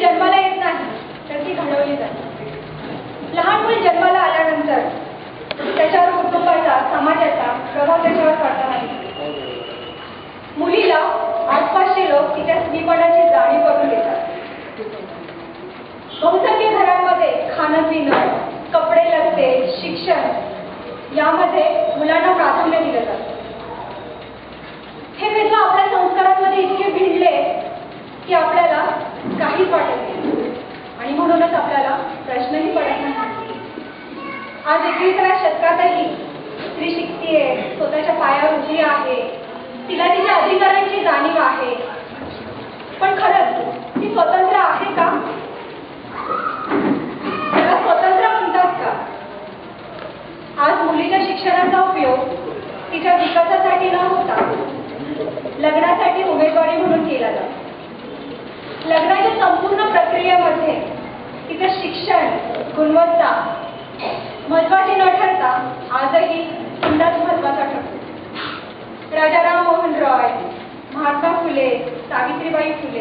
जन्माला येत नाही तर ती घडवली जाते. लहान मूल जन्माला आल्यानंतर त्याच्यावर कुटुंबाचा, समाजाचा प्रभाव त्याच्यावर पडताना दिसतो. मुलीला आसपासचे लोक तिच्या स्त्रीपणाची जाणीव करून देतात. बहुसंख्य घरांमध्ये खाणं पिणं, कपडे लत्ते, शिक्षण यामध्ये मुलांना प्राधान्य दिलं जातं. हे भेदभाव आपल्या संस्कारांमध्ये इतके भिडले की आपल्याला काहीच वाटत नाही आणि म्हणूनच आपल्याला प्रश्नही पडत नाही. आज 21व्या शतकातही स्त्री शिकतीये, स्वतःच्या पायावर उभी आहे, तिला तिच्या अधिकारांची जाणीव आहे. पण खरंच ती स्वतंत्र आहे का? त्याला स्वतंत्र म्हणतात का? आज मुलीच्या शिक्षणाचा उपयोग तिच्या विकासासाठी न होता लग्नासाठी उमेदवारी म्हणून केला जातो. लग्नाच्या संपूर्ण प्रक्रियेमध्ये तिचं शिक्षण, गुणवत्ता महत्वाची न ठरता आजही हुंडाच महत्वाचा ठरतो. राजा राममोहन रॉय, महात्मा फुले, सावित्रीबाई फुले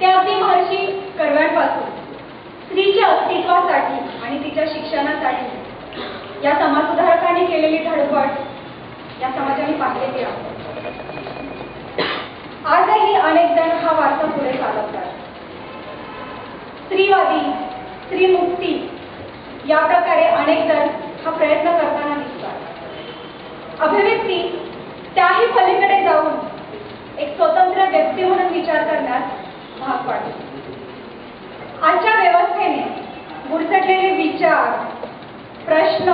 ते अगदी महर्षी कर्व्यांपासून स्त्रीच्या अस्तित्वासाठी आणि तिच्या शिक्षणासाठी या समाजसुधारकांनी केलेली धडपड या समाजाने पाहिलेली आहे. आजही अनेक जण हा वारसा पुढे चालवतात. स्त्रीवादी, स्त्रीमुक्ती या प्रकारे अनेक जण हा प्रयत्न करताना दिसतात. अभिव्यक्ती त्याही पलीकडे जाऊन एक स्वतंत्र व्यक्ती म्हणून विचार करण्यास भाग पाडते. आजच्या व्यवस्थेने बुरसटलेले विचार, प्रश्न,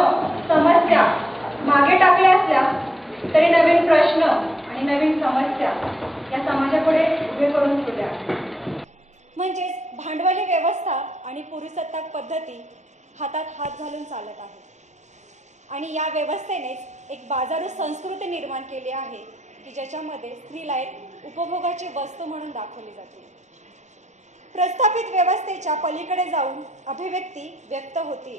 समस्या मागे टाकल्या असल्या तरी नवीन प्रश्न आणि नवीन समस्या या समाजापुढे उभे करून ठेवल्या. म्हणजेच भांडवली व्यवस्था आणि पुरुषसत्ताक पद्धती हातात हात घालून चालत आहे आणि या व्यवस्थेनेच एक बाजारू संस्कृती निर्माण केली आहे की ज्याच्यामध्ये स्त्रीला एक उपभोगाची वस्तू म्हणून दाखवली जाते. प्रस्थापित व्यवस्थेच्या पलीकडे जाऊन अभिव्यक्ती व्यक्त होते,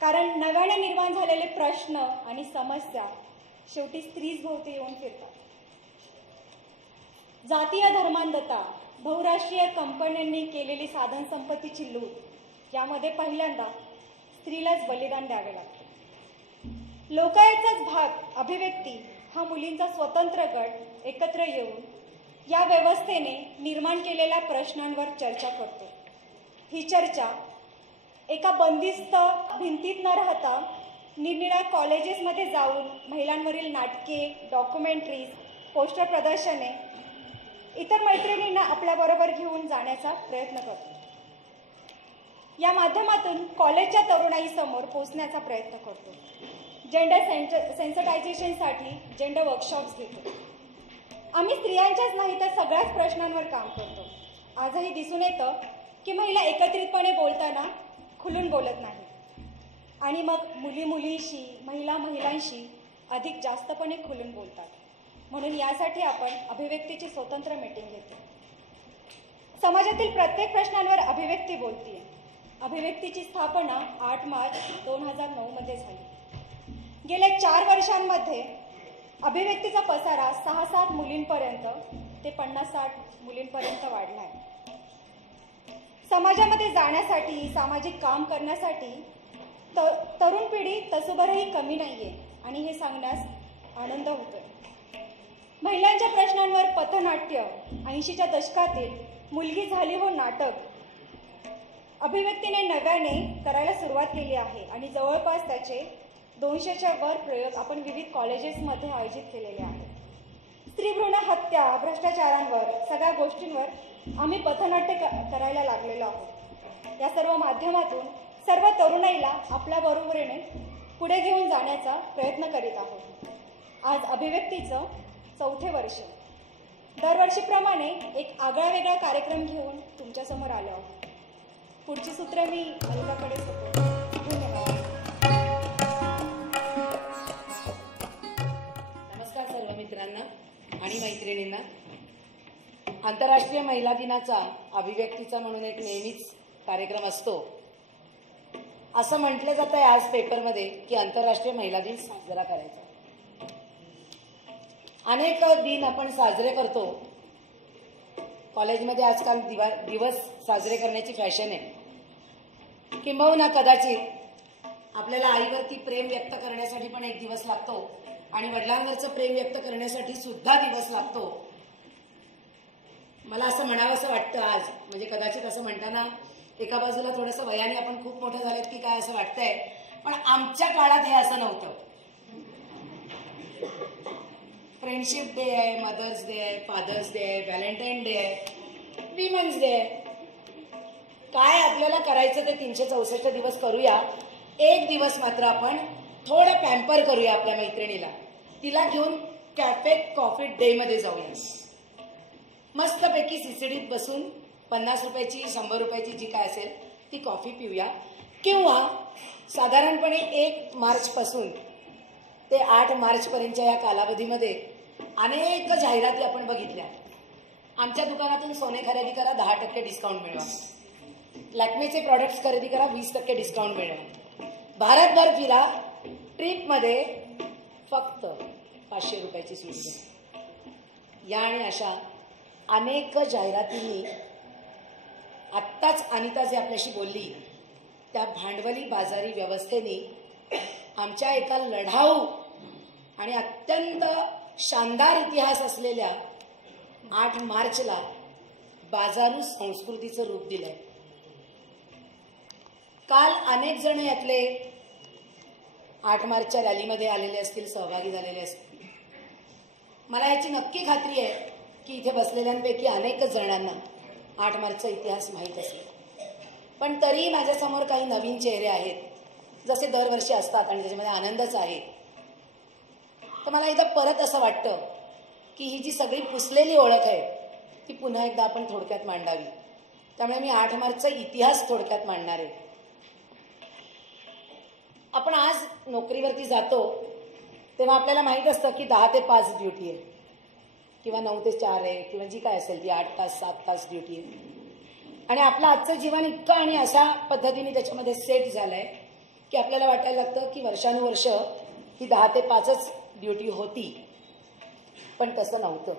कारण नव्याने निर्माण झालेले प्रश्न आणि समस्या शेवटी स्त्रीच भोवती येऊन फिरतात. जातीय धर्मांधता, बहुराष्ट्रीय कंपन्यांनी केलेली साधन संपत्तीची लूट यामध्ये पहिल्यांदा स्त्रीलाच बलिदान द्यावे लागते. लोकायचाच भाग अभिव्यक्ती हा मुलींचा स्वतंत्र गट एकत्र येऊन या व्यवस्थेने निर्माण केलेल्या प्रश्नांवर चर्चा करतो. ही चर्चा एका बंदिस्त भिंतीत न राहता निरनिराळ्या कॉलेजेसमध्ये जाऊन महिलांवरील नाटके, डॉक्युमेंटरीज, पोस्टर प्रदर्शने इतर मैत्रिणींना आपल्याबरोबर घेऊन जाण्याचा प्रयत्न करतो. या माध्यमातून कॉलेजच्या तरुणाईसमोर पोहोचण्याचा प्रयत्न करतो. जेंडर सेन्सिटायझेशनसाठी जेंडर वर्कशॉप्स घेतो. आम्ही स्त्रियांच्याच नाही तर सगळ्याच प्रश्नांवर काम करतो. आजही दिसून येतं की महिला एकत्रितपणे बोलताना खुलून बोलत नाही आणि मग मुलींशी, महिलांशी अधिक जास्तपणे खुलून बोलतात. म्हणून यासाठी आपण अभिव्यक्तीची स्वतंत्र मीटिंग घेतो. समाजातील प्रत्येक प्रश्नांवर अभिव्यक्ती बोलतीये. अभिव्यक्तीची स्थापना 8 मार्च 2009 मध्ये झाली. गेल्या 4 वर्षांमध्ये अभिव्यक्तीचा पसारा 6-7 मुलींपर्यंत ते 50-60 मुलींपर्यंत वाढला आहे. समाजामध्ये जाण्यासाठी, सामाजिक काम करण्यासाठी तरुण पिढी तसोबरही कमी नाहीये आणि हे सांगण्यास आनंद होतोय. महिलांच्या प्रश्नांवर पथनाट्य 80च्या दशकातील मुलगी झाली हो नाटक अभिव्यक्तीने नव्याने करायला सुरुवात केली आहे आणि जवळपास त्याचे 200च्या वर प्रयोग आपण विविध कॉलेजेसमध्ये आयोजित केलेले आहेत. स्त्रीभ्रूण हत्या, भ्रष्टाचारांवर, सगळ्या गोष्टींवर आम्ही पथनाट्य करायला लागलेलो आहोत. या सर्व माध्यमातून सर्व तरुणाईला आपल्या बरोबरीने पुढे घेऊन जाण्याचा प्रयत्न करीत आहोत. आज अभिव्यक्तीचं 4थे वर्ष. दरवर्षीप्रमाणे एक आगळा वेगळा कार्यक्रम घेऊन तुमच्यासमोर आलो आहोत. पुढची सूत्र मी अलकाकडे सोपवतो. धन्यवाद. नमस्कार सर्व मित्रांना आणि मैत्रिणींना. आंतरराष्ट्रीय महिला दिनाचा अभिव्यक्तीचा म्हणून एक नेहमीच कार्यक्रम असतो. असं म्हटलं जात आहे आज पेपरमध्ये की आंतरराष्ट्रीय महिला दिन साजरा करायचा. अनेक दिन आपण साजरे करतो कॉलेजमध्ये आजकाल दिवस साजरे करण्याची फॅशन आहे. किंबहुना कदाचित आपल्याला आईवरती प्रेम व्यक्त करण्यासाठी पण एक दिवस लागतो आणि वडिलांवरचं प्रेम व्यक्त करण्यासाठी सुद्धा दिवस लागतो. मला असं म्हणावं असं वाटतं आज, म्हणजे कदाचित असं म्हणताना एका बाजूला थोडंसं वयाने आपण खूप मोठं झालेत की काय असं वाटतंय, पण आमच्या काळात हे असं नव्हतं. फ्रेंडशिप डे आहे, मदर्स डे आहे, फादर्स डे आहे, व्हॅलेंटाईन डे आहे, विमेन्स डे आहे. काय आपल्याला करायचं ते 364 दिवस करूया. एक दिवस मात्र आपण थोडं पॅम्पर करूया आपल्या मैत्रिणीला. तिला घेऊन कॅफे कॉफी डे मध्ये जाऊया. मस्तपैकी सीसीडीत बसून 50 रुपयाची 100 रुपयाची जी काय असेल ती कॉफी पिऊया. किंवा साधारणपणे 1 मार्च पासून ते 8 मार्च पर्यंतच्या या कालावधीमध्ये अनेक जाहिराती आपण बघितल्या. आमच्या दुकानातून सोने खरेदी करा 10% डिस्काउंट मिळवा, लॅक्मेचे प्रॉडक्ट्स खरेदी करा 20% डिस्काउंट मिळवा, भारतभर फिरा, ट्रिपमध्ये फक्त 500 रुपयाची सूट द्या. या आणि अशा अनेक जाहिरातींनी आत्ताच अनिता जे आपल्याशी बोलली त्या भांडवली बाजारी व्यवस्थेने आमच्या एका लढाऊ आणि अत्यंत शानदार इतिहास असलेल्या 8 मार्चला बाजारू संस्कृतीचं रूप दिलंय. काल अनेक जण यातले 8 मार्चच्या रॅलीमध्ये आलेले असतील, सहभागी झालेले असतील. मला याची नक्की खात्री आहे की इथे बसलेल्यांपैकी अनेक जणांना 8 मार्चचा इतिहास माहीत असेल. पण तरीही माझ्यासमोर काही नवीन चेहरे आहेत, जसे दरवर्षी असतात आणि त्याच्यामध्ये आनंदच आहे. तर मला एकदा परत असं वाटतं की ही जी सगळी पुसलेली ओळख आहे ती पुन्हा एकदा आपण थोडक्यात मांडावी. त्यामुळे मी 8 मार्चचा इतिहास थोडक्यात मांडणार आहे. आपण आज नोकरीवरती जातो तेव्हा आपल्याला माहीत असतं की 10 ते 5 ड्युटी आहे किंवा 9 ते 4 आहे किंवा जी काय असेल ती 8 तास 7 तास ड्युटी आहे. आणि आपलं आजचं जीवन इतकं आणि अशा पद्धतीने त्याच्यामध्ये सेट झालंय की आपल्याला वाटायला लागतं की वर्षानुवर्ष ही 10 ते 5च ड्युटी होती. पण तसं नव्हतं.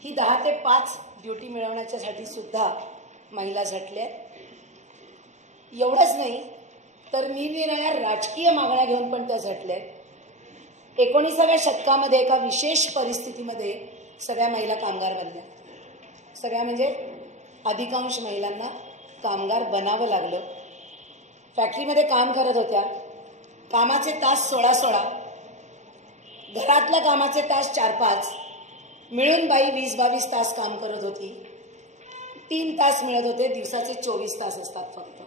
ही 10 ते 5 ड्युटी मिळवण्याच्यासाठी सुद्धा महिला झटल्या. एवढंच नाही तर निरनिराळ्या राजकीय मागण्या घेऊन पण त्या झटल्यात. 19व्या शतकामध्ये एका विशेष परिस्थितीमध्ये सगळ्या महिला कामगार बनल्या. सगळ्या म्हणजे अधिकांश महिलांना कामगार बनावं लागलं. फॅक्टरीमध्ये काम करत होत्या, कामाचे तास 16-16, घरातल्या कामाचे तास 4-5, मिळून बाई 20-22 तास काम करत होती. 3 तास मिळत होते, दिवसाचे 24 तास असतात फक्त.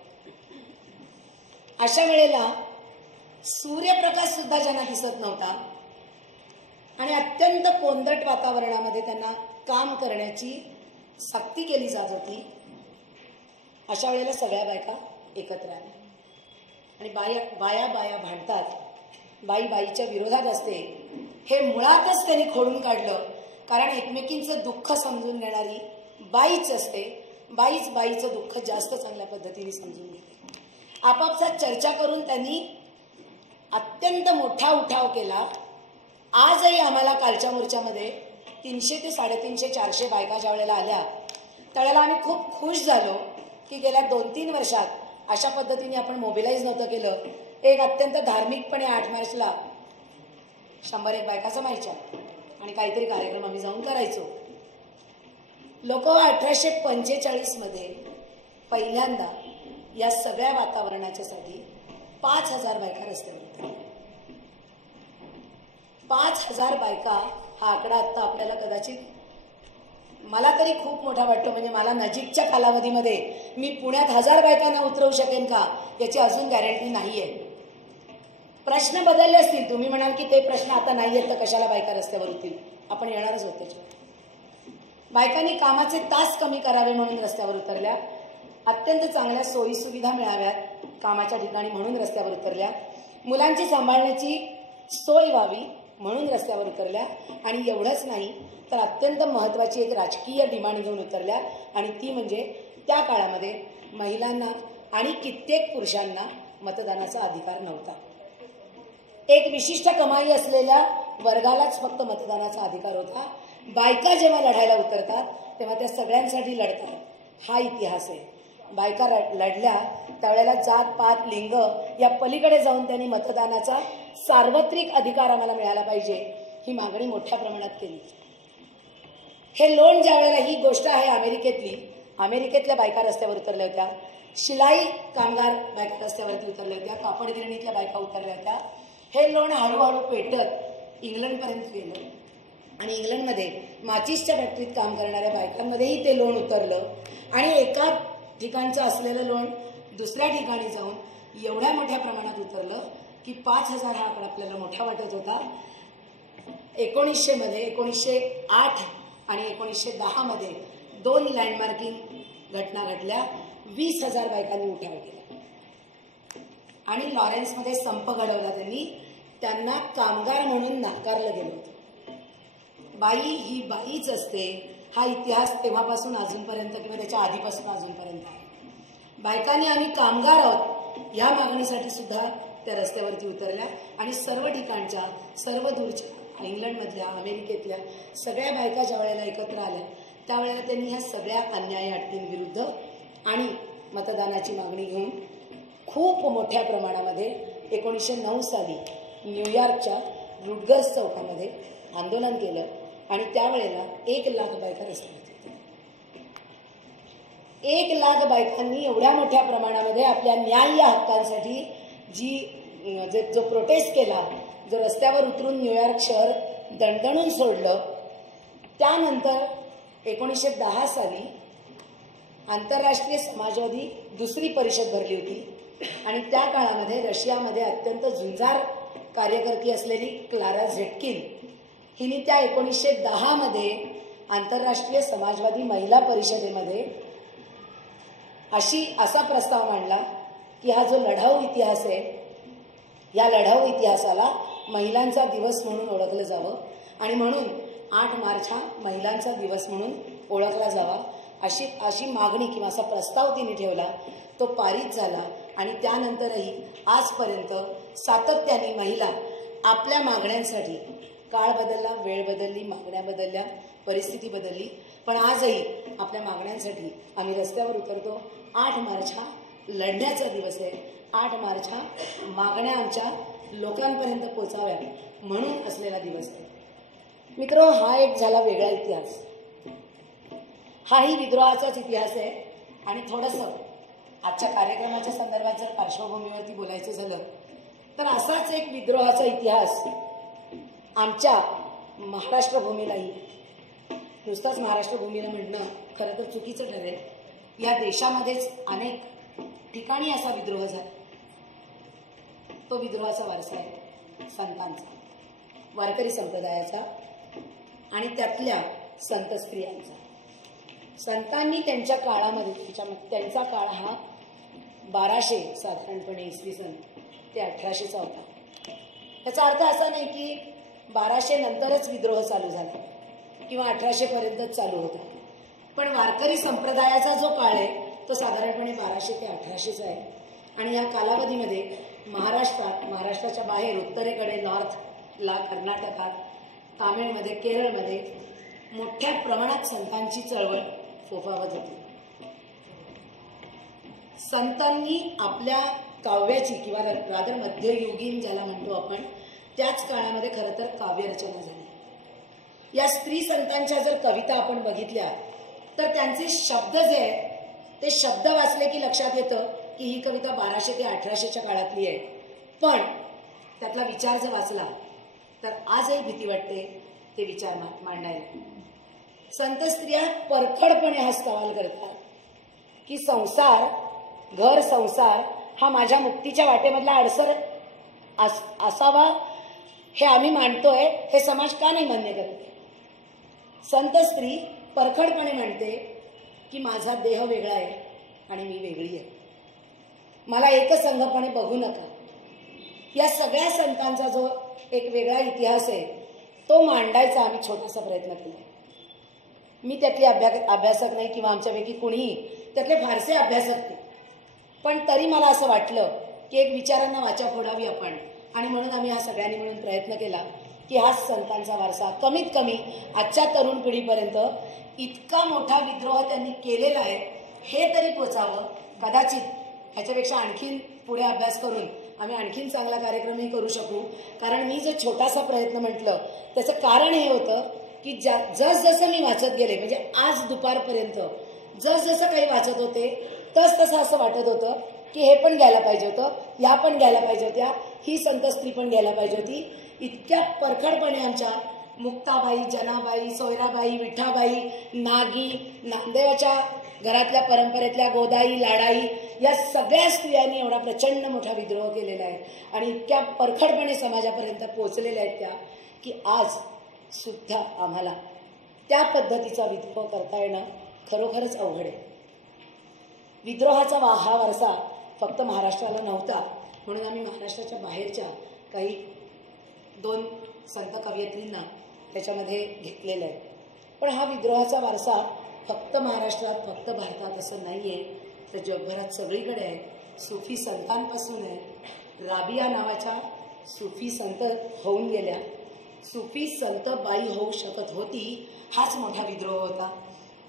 अशा वेळेला सूर्यप्रकाश सुद्धा ज्यांना दिसत नव्हता आणि अत्यंत कोंदट वातावरणामध्ये त्यांना काम करण्याची सक्ती केली जात होती. अशा वेळेला सगळ्या बायका एकत्र आल्या आणि बाया भांडतात, बाई बाईच्या विरोधात असते. हे मुळातच त्यांनी खोडून काढलं, कारण एकमेकींचं दुःख समजून घेणारी बाईच असते. बाईच बाईचं दुःख जास्त चांगल्या पद्धतीने समजून घेते. आपापसात चर्चा करून त्यांनी अत्यंत मोठा उठाव केला. आजही आम्हाला कालच्या मोर्चामध्ये 300 ते 350, 400 बायका ज्या वेळेला आल्या त्यावेळेला आम्ही खूप खुश झालो की गेल्या 2-3 वर्षात अशा पद्धतीने आपण मोबिलाईज नव्हतं केलं. एक अत्यंत धार्मिकपणे 8 मार्चला 100-1 बायका जमायच्या आणि काहीतरी कार्यक्रम आम्ही जाऊन करायचो. लोक 1845 मध्ये पहिल्यांदा या सगळ्या वातावरणाच्यासाठी 5000 बायका रस्त्यावर होत्या. 5000 बायका हा आकडा आता आपल्याला कदाचित मला तरी खूप मोठा वाटतो. म्हणजे मला नजीकच्या कालावधीमध्ये मी पुण्यात 1000 बायकांना उतरवू शकेन का याची अजून गॅरंटी नाहीये. प्रश्न बदलले असतील. तुम्ही म्हणाल की ते प्रश्न आता नाही आहेत तर कशाला बायका रस्त्यावर होतील. आपण येणारच होत त्याच्यावर. बायकांनी कामाचे तास कमी करावे म्हणून रस्त्यावर उतरल्या. अत्यंत चांगल्या सोयी सुविधा मिळाव्यात कामाच्या ठिकाणी म्हणून रस्त्यावर उतरल्या. मुलांची सांभाळण्याची सोय व्हावी म्हणून रस्त्यावर उतरल्या. आणि एवढंच नाही तर अत्यंत महत्त्वाची एक राजकीय डिमांड घेऊन उतरल्या आणि ती म्हणजे त्या काळामध्ये महिलांना आणि कित्येक पुरुषांना मतदानाचा अधिकार नव्हता. एक विशिष्ट कमाई असलेल्या वर्गालाच फक्त मतदानाचा अधिकार होता. बायका जेव्हा लढायला उतरतात तेव्हा त्या सगळ्यांसाठी लढतात हा इतिहास आहे. बायका लढल्या त्यावेळेला जात पात लिंग या पलीकडे जाऊन त्यांनी मतदानाचा सार्वत्रिक अधिकार आम्हाला मिळाला पाहिजे ही मागणी मोठ्या प्रमाणात केली. हे लोण ज्या वेळेला, ही गोष्ट आहे अमेरिकेतल्या बायका रस्त्यावर उतरल्या होत्या, शिलाई कामगार बायका रस्त्यावरती उतरल्या होत्या, कापड गिरणीतल्या बायका उतरल्या होत्या. हे लोण हळूहळू पेटत इंग्लंडपर्यंत गेलं आणि इंग्लंडमध्ये माचीसच्या फॅक्टरीत काम करणाऱ्या बायकांमध्येही ते लोण उतरलं आणि एका ठिकाणचं असलेलं लोण दुसऱ्या ठिकाणी जाऊन एवढ्या मोठ्या प्रमाणात उतरलं की 5,000 हा आकडा आपल्याला मोठा वाटत होता. 1900 मध्ये 1908 आणि 1910 मध्ये 2 लँडमार्किंग घटना घडल्या. 20,000 बायकांनी उठाव केला आणि लॉरेन्समध्ये संप घडवला त्यांनी. त्यांना कामगार म्हणून नाकारलं गेलं होतं. बाई ही बाईच असते हा इतिहास तेव्हापासून अजूनपर्यंत किंवा त्याच्या आधीपासून अजूनपर्यंत आहे. बायकांनी आम्ही कामगार आहोत या मागणीसाठी सुद्धा त्या रस्त्यावरती उतरल्या आणि सर्व ठिकाणच्या, सर्व दूरच्या, इंग्लंडमधल्या, अमेरिकेतल्या सगळ्या बायका ज्या वेळेला एकत्र आल्या त्यावेळेला त्यांनी ह्या सगळ्या अन्यायी अटींविरुद्ध आणि मतदानाची मागणी घेऊन खूप मोठ्या प्रमाणामध्ये 1909 साली न्यूयॉर्कच्या रुटगर्स चौकामध्ये आंदोलन केलं आणि त्यावेळेला 1,00,000 बायका रस्त्यावरती होत्या. 1,00,000 बायकांनी एवढ्या मोठ्या प्रमाणामध्ये आपल्या न्याय या हक्कांसाठी जो प्रोटेस्ट केला, जो रस्त्यावर उतरून न्यूयॉर्क शहर दणदणून सोडलं. त्यानंतर 1910 साली आंतरराष्ट्रीय समाजवादी दुसरी परिषद भरली होती आणि त्या काळामध्ये रशियामध्ये अत्यंत झुंजार कार्यकर्ती असलेली क्लारा झेटकिन हिने त्या 1910 मध्ये आंतरराष्ट्रीय समाजवादी महिला परिषदेमध्ये असा प्रस्ताव मांडला की हा जो लढाऊ इतिहास आहे या लढाऊ इतिहासाला महिलांचा दिवस म्हणून ओळखलं जावं आणि म्हणून 8 मार्च हा महिलांचा दिवस म्हणून ओळखला जावा अशी मागणी किंवा असा प्रस्ताव तिने ठेवला. तो पारित झाला आणि त्यानंतरही आजपर्यंत सातत्याने महिला आपल्या मागण्यांसाठी, काळ बदलला, वेळ बदलली, मागण्या बदलल्या, परिस्थिती बदलली, पण आजही आपल्या मागण्यांसाठी आम्ही रस्त्यावर उतरतो. 8 मार्च हा लढण्याचा दिवस आहे. 8 मार्च हा मागण्या आमच्या लोकांपर्यंत पोचाव्या म्हणून असलेला दिवस आहे. मित्र, हा एक झाला वेगळा इतिहास. हाही विद्रोहाचाच इतिहास आहे आणि थोडंसं आजच्या कार्यक्रमाच्या संदर्भात जर पार्श्वभूमीवरती बोलायचं झालं तर असाच एक विद्रोहाचा इतिहास आमच्या महाराष्ट्र भूमीलाही, नुसताच महाराष्ट्र भूमीला म्हणणं खरं तर चुकीचं ठरेल. या देशामध्येच अनेक ठिकाणी असा विद्रोह झाला. तो विद्रोहाचा वारसा आहे संतांचा, वारकरी संप्रदायाचा आणि त्यातल्या संत स्त्रियांचा. संतांनी त्यांच्या काळामध्ये, त्यांचा काळ हा 1200 साधारणपणे इसवी सन ते 1800चा होता. याचा अर्थ असा नाही की 1200 नंतरच विद्रोह चालू झाला किंवा 1800 पर्यंतच चालू होता, पण वारकरी संप्रदायाचा जो काळ आहे तो साधारणपणे 1200 ते 1800चा आहे. आणि या कालावधीमध्ये महाराष्ट्राच्या बाहेर उत्तरेकडे नॉर्थला, कर्नाटकात, तामिळमध्ये, केरळमध्ये मोठ्या प्रमाणात संतांची चळवळ फोफावत होती. संतांनी आपल्या काव्याची किंवा रादर मध्ययुगीन ज्याला म्हणतो आपण, त्याच काळामध्ये खरं तर काव्यरचना झाली. या स्त्री संतांच्या जर कविता आपण बघितल्या तर त्यांचे शब्द जे आहेत ते शब्द वाचले की लक्षात येतं की ही कविता 1200 ते 1800च्या काळातली आहे, पण त्यातला विचार जर वाचला तर आजही भीती वाटते ते विचार मांडायला. संत स्त्रिया परखडपणे हा सवाल करतात की घर संसार हा माझ्या मुक्तीच्या वाटेमधला अडसर असावा हे आम्ही मांडतोय, हे समाज का नाही मान्य करते. संत स्त्री परखडपणे म्हणते की माझा देह वेगळा आहे आणि मी वेगळी आहे, मला एकसंघपणे बघू नका. या सगळ्या संतांचा जो एक वेगळा इतिहास आहे तो मांडायचा आम्ही छोटासा प्रयत्न केला. मी त्यातले अभ्यासक नाही किंवा आमच्यापैकी कुणीही त्यातले फारसे अभ्यासक नाही, पण तरी मला असं वाटलं की एक विचारांना वाचा फोडावी आपण, आणि म्हणून आम्ही हा सगळ्यांनी मिळून प्रयत्न केला की हा संतांचा वारसा कमीत कमी आजच्या तरुण पिढीपर्यंत इतका मोठा विद्रोह त्यांनी केलेला आहे हे तरी पोचावं. कदाचित ह्याच्यापेक्षा आणखीन पुढे अभ्यास करून आम्ही आणखीन चांगला कार्यक्रमही करू शकू. कारण मी जो छोटासा प्रयत्न म्हटलं त्याचं कारण हे होतं की जसजसं मी वाचत गेले, म्हणजे आज दुपारपर्यंत जसजसं काही वाचत होते तसं असं वाटत होतं की हे पण घ्यायला पाहिजे होतं, या पण घ्यायला पाहिजे होत्या, ही संत स्त्री पण घ्यायला पाहिजे होती. इतक्या परखडपणे आमच्या मुक्ताबाई, जनाबाई, सोयराबाई, विठाबाई, नागी, नामदेवाच्या घरातल्या परंपरेतल्या गोदाई, लाडाई या सगळ्या स्त्रियांनी एवढा प्रचंड मोठा विद्रोह केलेला आहे आणि इतक्या परखडपणे समाजापर्यंत पोहोचलेल्या आहेत त्या की आज सुद्धा आम्हाला त्या पद्धतीचा विद्रोह करता येणं खरोखरच अवघड आहे. विद्रोहाचा हा वारसा फक्त महाराष्ट्राला नव्हता, म्हणून आम्ही महाराष्ट्राच्या बाहेरच्या काही 2 संत कवयित्रींना त्याच्यामध्ये घेतलेलं आहे. पण हा विद्रोहाचा वारसा फक्त महाराष्ट्रात, फक्त भारतात असं नाही आहे, तर जगभरात सगळीकडे आहे. सुफी संतांपासून आहे. राबिया नावाच्या सुफी संत होऊन गेल्या. सुफी संत बाई होऊ शकत होती, हाच मोठा विद्रोह होता.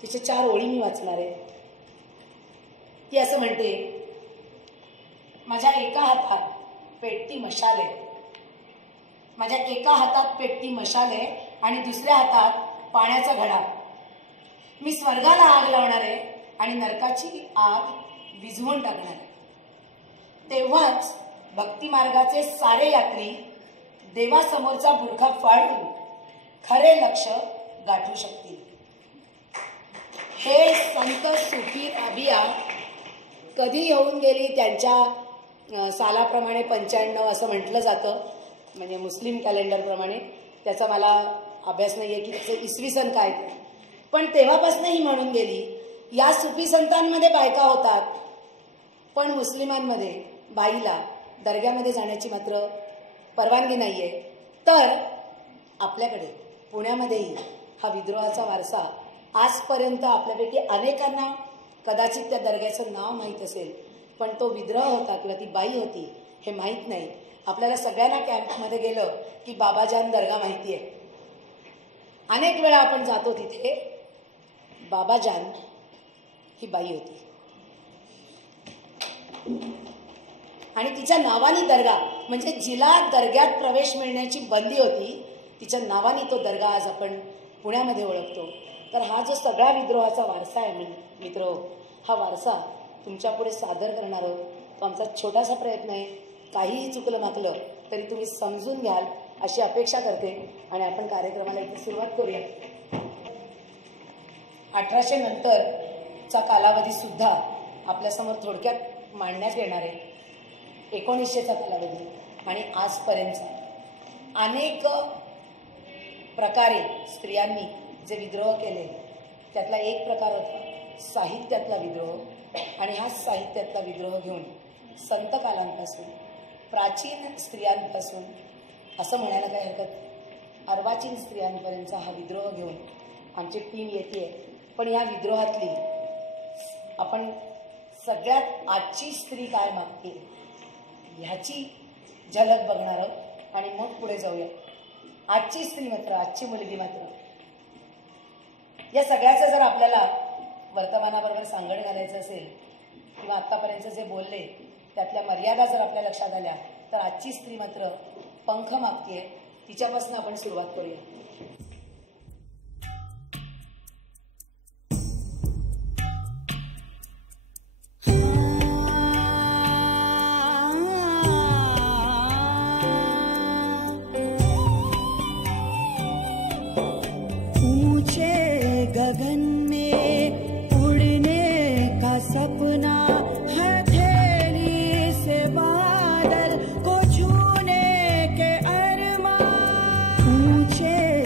तिचे 4 ओळी मी वाचणार आहे. ती असं म्हणते, माझ्या एका हातात पेटती मशाल आहे, माझ्या एका हातात पेटती मशाल आहे आणि दुसऱ्या हातात पाण्याचा घडा. मी स्वर्गाला आग लावणार आहे आणि नरकाची आग विझवून टाकणार आहे. तेव्हाच भक्ती मार्गाचे सारे यात्री देवासमोरचा बुरखा फाडून खरे लक्ष गाठू शकतील. हे संत सुफी राबिया कधी येऊन गेली, त्यांच्या सालाप्रमाणे 95 असं म्हटलं जातं, म्हणजे मुस्लिम कॅलेंडरप्रमाणे. त्याचा मला अभ्यास नाही आहे की त्याचं इसवी सन काय ते, पण तेव्हापासून ही म्हणून गेली. या सुफी संतांमध्ये बायका होतात, पण मुस्लिमांमध्ये बाईला दर्ग्यामध्ये जाण्याची मात्र परवानगी नाही आहे. तर आपल्याकडे पुण्यामध्येही हा विद्रोहाचा वारसा आजपर्यंत आपल्यापैकी अनेकांना कदाचित त्या दर्ग्याचं नाव माहीत असेल, पण तो विद्रोह होता किंवा ती बाई होती हे माहीत नाही. आपल्याला सगळ्यांना कॅम्पमध्ये गेलं की बाबाजान दर्गा माहिती आहे. अनेक वेळा आपण जातो तिथे. बाबाजान ही बाई होती आणि तिच्या नावाने दर्गा, म्हणजे जिला दर्ग्यात प्रवेश मिळण्याची बंदी होती, तिच्या नावाने तो दर्गा आज आपण पुण्यामध्ये ओळखतो. तर हा जो सगळा विद्रोहाचा वारसा आहे मित्र, हा वारसा तुमच्या पुढे सादर करणार आहोत. तो आमचा छोटासा प्रयत्न आहे. काहीही चुकलं माकलं तरी तुम्ही समजून घ्याल अशी अपेक्षा करते आणि आपण कार्यक्रमाला इथे सुरुवात करूया. 1800 नंतरचा कालावधी सुद्धा आपल्यासमोर थोडक्यात मांडण्यात येणार आहे. 1900चा कालावधी आणि आजपर्यंत अनेक प्रकारे स्त्रियांनी जे विद्रोह केले त्यातला एक प्रकार होता साहित्यातला विद्रोह. आणि हा साहित्यातला विद्रोह घेऊन संत कालांपासून, प्राचीन स्त्रियांपासून, असं म्हणायला काही हरकत, अर्वाचीन स्त्रियांपर्यंतचा हा विद्रोह घेऊन आमची टीम येते. पण या विद्रोहातली आपण सगळ्यात आजची स्त्री काय मागते ह्याची झलक बघणार आहोत आणि मग पुढे जाऊया. आजची स्त्री मात्र, आजची मुलगी मात्र, या सगळ्याचं जर आपल्याला वर्तमानाबरोबर सांगड घालायचं असेल किंवा आत्तापर्यंत जे बोलले त्यातल्या मर्यादा जर आपल्या लक्षात आल्या तर आजची स्त्री मात्र पंख मागतीये. तिच्यापासून आपण सुरुवात करूया. ऊंचे गगन में उड़ने का सपना, हथेली से बादल को छूने के अरमान. ऊंचे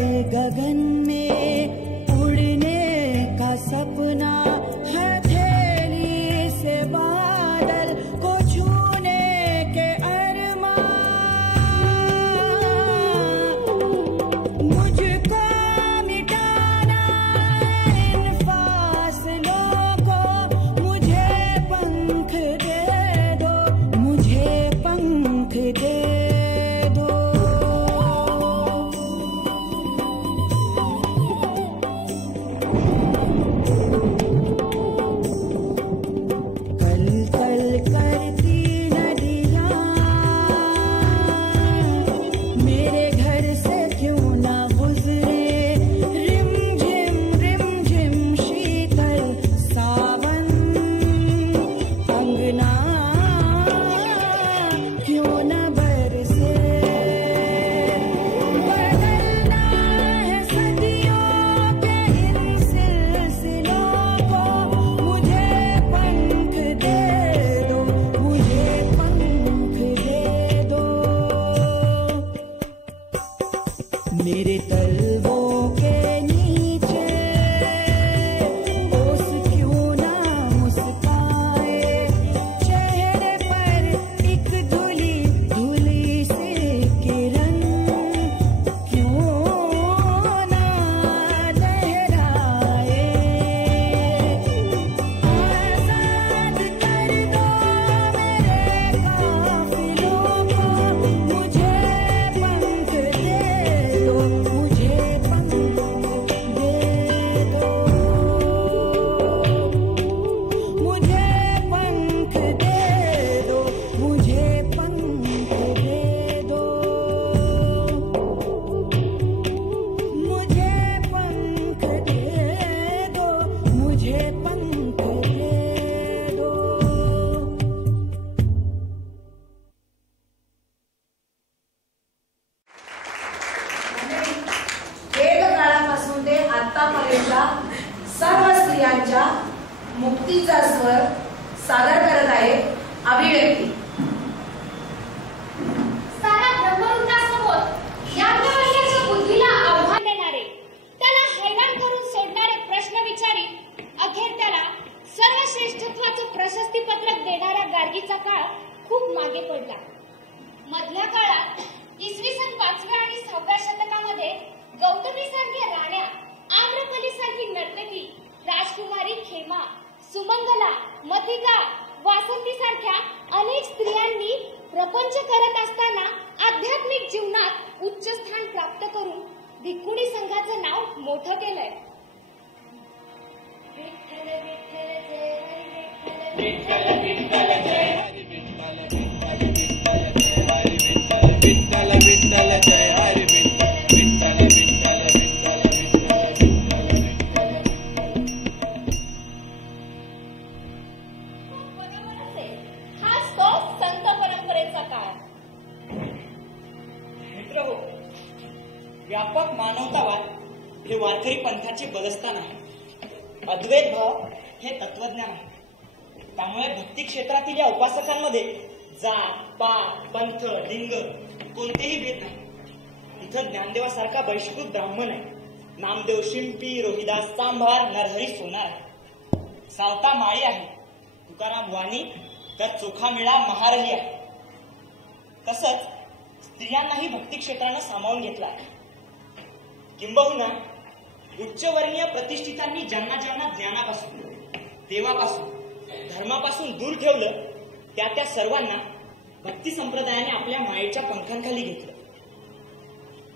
भक्तीचा स्वर सादर करत आहे अभिव्यक्ती. सारा ब्रह्मवृत्तासमोर याज्ञवल्क्याच्या बुद्धीला आव्हान देणारे, त्याला हैराण करून सोडणारे प्रश्न विचारी अखेर त्याला सर्वश्रेष्ठत्वाचं प्रशस्तीपत्रक देणाऱ्या गार्गीचा काळ खूप मागे पडला. मधल्या काळात इसवी सन 5व्या आणि 6व्या शतकामध्ये गौतमीसारख्या राण्या, आम्रपलीसारखी नर्तकी, राजकुमारी खेमा, सुमंगला, मथिका, वासंतीसारख्या अनेक स्त्रियांनी प्रपंच करत असताना आध्यात्मिक जीवनात उच्च स्थान प्राप्त करून भिक्खुणी संघाचं नाव मोठं केलंय. विठ्ठल विठ्ठल जय हरी विठ्ठल विठ्ठल जय हरी विठ्ठल विठ्ठल जय हरी विठ्ठल विठ्ठल विठ्ठल विठ्ठल बरोबर असेल. हाच तो संत परंपरेचा काळ. मित्र हो, व्यापक मानवतावाद हे वारकरी पंथाचे बलस्थान आहे. अद्वैत भाव हे तत्वज्ञान आहे. त्यामुळे भक्ती क्षेत्रातील या उपासकांमध्ये जात, पात, पंथ, लिंग कोणतेही भेद नाही. इथं ज्ञानदेवासारखा बहिष्कृत ब्राह्मण आहे, नामदेव शिंपी, रोहिदास चांभार, नरहरी सोनार आहे, सावता माळी आहे, तुकाराम वाणी तर चोखामेळा महारही आहे. तसंच स्त्रियांनाही भक्ती क्षेत्रानं सामावून घेतला आहे. किंबहुना उच्चवर्णीय प्रतिष्ठितांनी ज्यांना ज्यांना ज्ञानापासून, देवापासून, धर्मापासून दूर ठेवलं त्या त्या सर्वांना भक्ती संप्रदायाने आपल्या मायेच्या पंखांखाली घेतलं.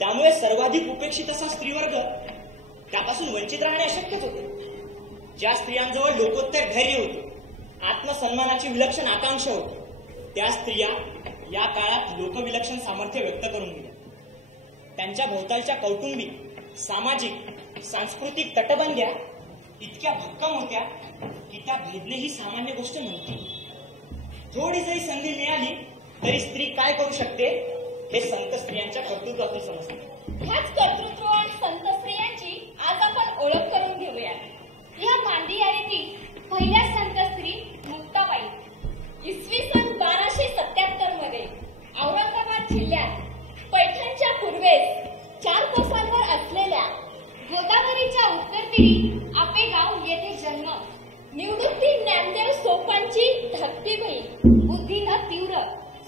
त्यामुळे सर्वाधिक उपेक्षित असा स्त्रीवर्ग त्यापासून वंचित राहणे अशक्यच होते. ज्या स्त्रियांजवळ लोकोत्तर धैर्य होते, आत्मसन्मानाची विलक्षण आकांक्षा होती, त्या स्त्रिया या काळात लोकविलक्षण सामर्थ्य व्यक्त करून गेल्या. त्यांच्या भोवतालच्या कौटुंबिक, सामाजिक, सांस्कृतिक तटबंद्या इतक्या भक्कम होत्या की त्या भेदणे ही सामान्य गोष्ट नव्हती. थोडी जरी संधी मिळाली तरी स्त्री काय करू शकते हे संत स्त्रियांच्या कर्तृत्वातून समजते. ह्याच कर्तृत्व आणि संत स्त्रियांची आज आपण ओळख करून घेऊया. या मांदियारीतील पहिल्या संत स्त्री मुक्ताबाई. इसवी सन 1277 मध्ये औरंगाबाद जिल्ह्यात पैठणच्या पूर्वेस 4 कोसांवर असलेल्या गोदावरीच्या उत्तर तीरी आपेगाव येथे जन्म. निवृत्ती ज्ञानदेव सोपांची धाकटी बहीण, बुद्धीनं तीव्र,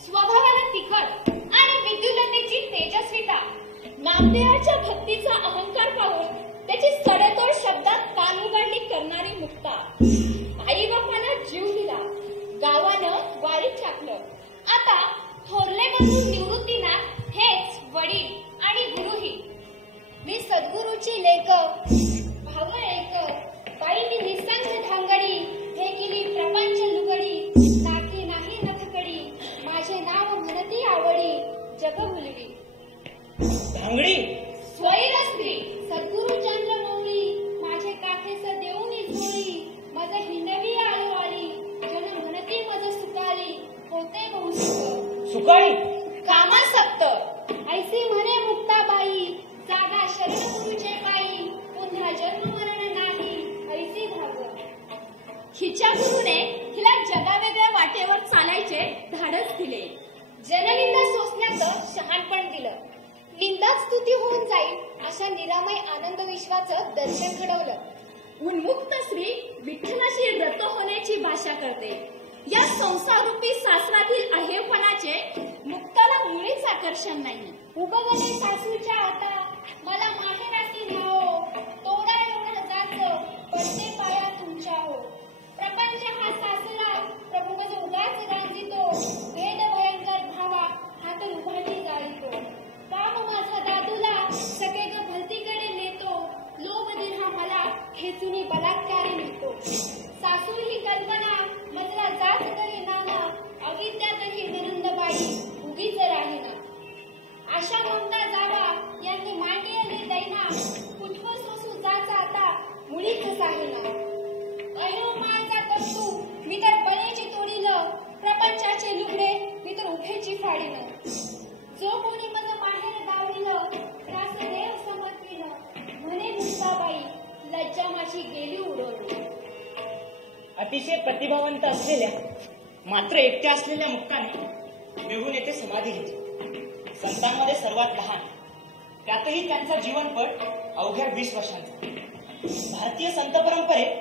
स्वभावाला तिखट आणि विद्युलतेची तेजस्विता. नामदेवाच्या भक्तीचा अहंकार पाहून त्याची सडेतोड शब्दात कानउघाडणी करणारी मुक्ता. आई बापानं जीव दिला, गावानं वाळीत टाकलं. आता थोरले बंधू निवृत्तीना हेच वडील आणि गुरुही. मी सद्गुरूची लेक, भाव एक, बाईनी निसंग धांगडी, हे केली प्रपंच लुगडी, नाकी नाही नथकडी, माझे नाव म्हणती आवडी, जग मुलगी. धांगडी स्वैर स्त्री सद्गुरु चंद्रमौली, माझे काठेस देऊनी झोळी, मज हिंडवी आळूवाळी, जन म्हणती मज सुकाळी, होते बहुसुख सुकाळी कामासक्त. ऐसी म्हणे मुक्ताबाई, जागा शरण गुरुचे पायी, पुन्हा जन्म मरण नाही, ऐसी धाग. हिच्या गुरुने हिला जगावेगळ्या वाटेवर चालायचे धाडस दिले. जननिंदा सोसण्याचं शहाणपण दिलं. निंदाच स्तुती होऊन जाईल अशा निरामय आनंद विश्वाचं दर्शन घडवलं. उन्मुक्त स्त्री विठ्ठलाशी रत होण्याची भाषा करते. या संसारूपी शास्त्रातील अहेपणाचे मुक्ताला मुळीच आकर्षण नाही. उगवले सासूच्या आता, मला माहेराती न्याओ, तोडा एवढा जाच, पडते पाया तुमच्या हो. प्रपंच हा सासरा, प्रभू मज उगाच गांजितो, वेद भयंकर भावा, हात उभाटी जाळीतो. काम माझा दादूला, सगळे ग भलतीकडे नेतो, लोभ दिला मला, खेचुनी बलात्कारी नेतो. सासू ही कल्पना, मजला जात करे नाना, अविद्यातही ननंदबाई, उगीच राहीना. आशा ममता जावा यांनी मांडलेले अतिशय प्रतिभावंत असलेल्या मात्र एकट्या असलेल्या मुक्ताने निघून येथे समाधी घेतली. संतांमध्ये सर्वात लहान, त्यातही त्यांचा जीवनपट अवघ्या 20 वर्षांचा. भारतीय संत परंपरेत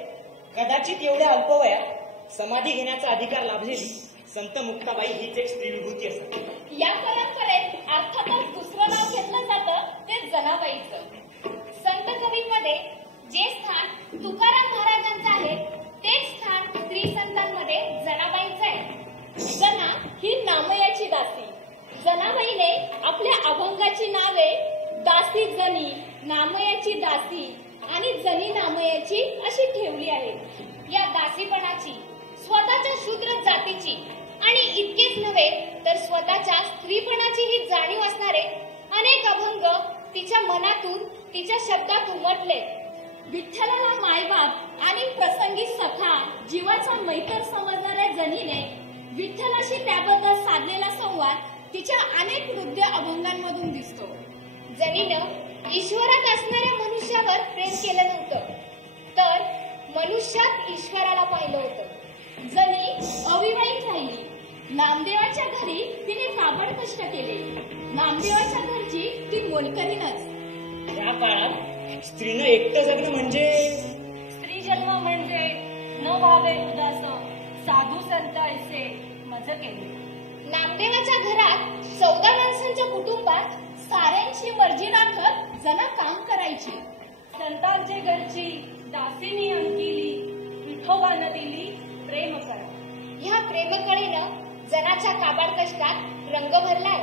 कदाचित एवढ्या अल्पवयात समाधी घेण्याचा अधिकार लाभलेली संत मुक्ताबाई हीच एक स्त्री विभूती असते. या परंपरेत अर्थातच दुसरं नाव घेतलं जातं ते जनाबाईचं. संत कवींमध्ये जे स्थान तुकाराम महाराजांचं आहे तेच स्थान स्त्री संतांमध्ये जनाबाईंचं आहे. जना ही नामयाची दासी. जनाबाईने आपल्या अभंगाची नावे दासी जनी, नामयाची दासी आणि जनी नामयाची अशी ठेवली आहेत. या दासीपणाची, स्वतःच्या शूद्र जातीची आणि इतकेच नव्हे तर स्वतःच्या स्त्रीपणाचीही जाणीव असणारे अनेक अभंग तिच्या मनातून, तिच्या शब्दात उमटले. विठ्ठलाला मायबाप आणि प्रसंगी सखा, जीवाचा मैत्र समजणाऱ्या जनीने विठ्ठलाशी त्याबद्दल साधलेला संवाद तिच्या अनेक हृदय अभंगांमधून दिसतो. जनीनं ईश्वरात असणाऱ्या मनुष्यावर प्रेम केलं नव्हतं, तर मनुष्यात ईश्वराला पाहिलं होतं. जनी अविवाहित राहिली. नामदेवाच्या घरी तिने काबड कष्ट केले. नामदेवाच्या घरची ती मोलकरीणच. त्या काळात स्त्रीनं एकटं जगणं म्हणजे स्त्री जन्म म्हणजे न व्हावे उदास, साधू संत ऐसे मज केले. नामदेवाच्या घरात 14 माणसांच्या कुटुंबात साऱ्यांची मर्जी राखत जना काम करायची. संतांचे घरची दासीनी अंकिली, विठोबानं दिली प्रेम करा. ह्या प्रेमकळेनं जनाच्या काबाड कष्टात रंग भरलाय.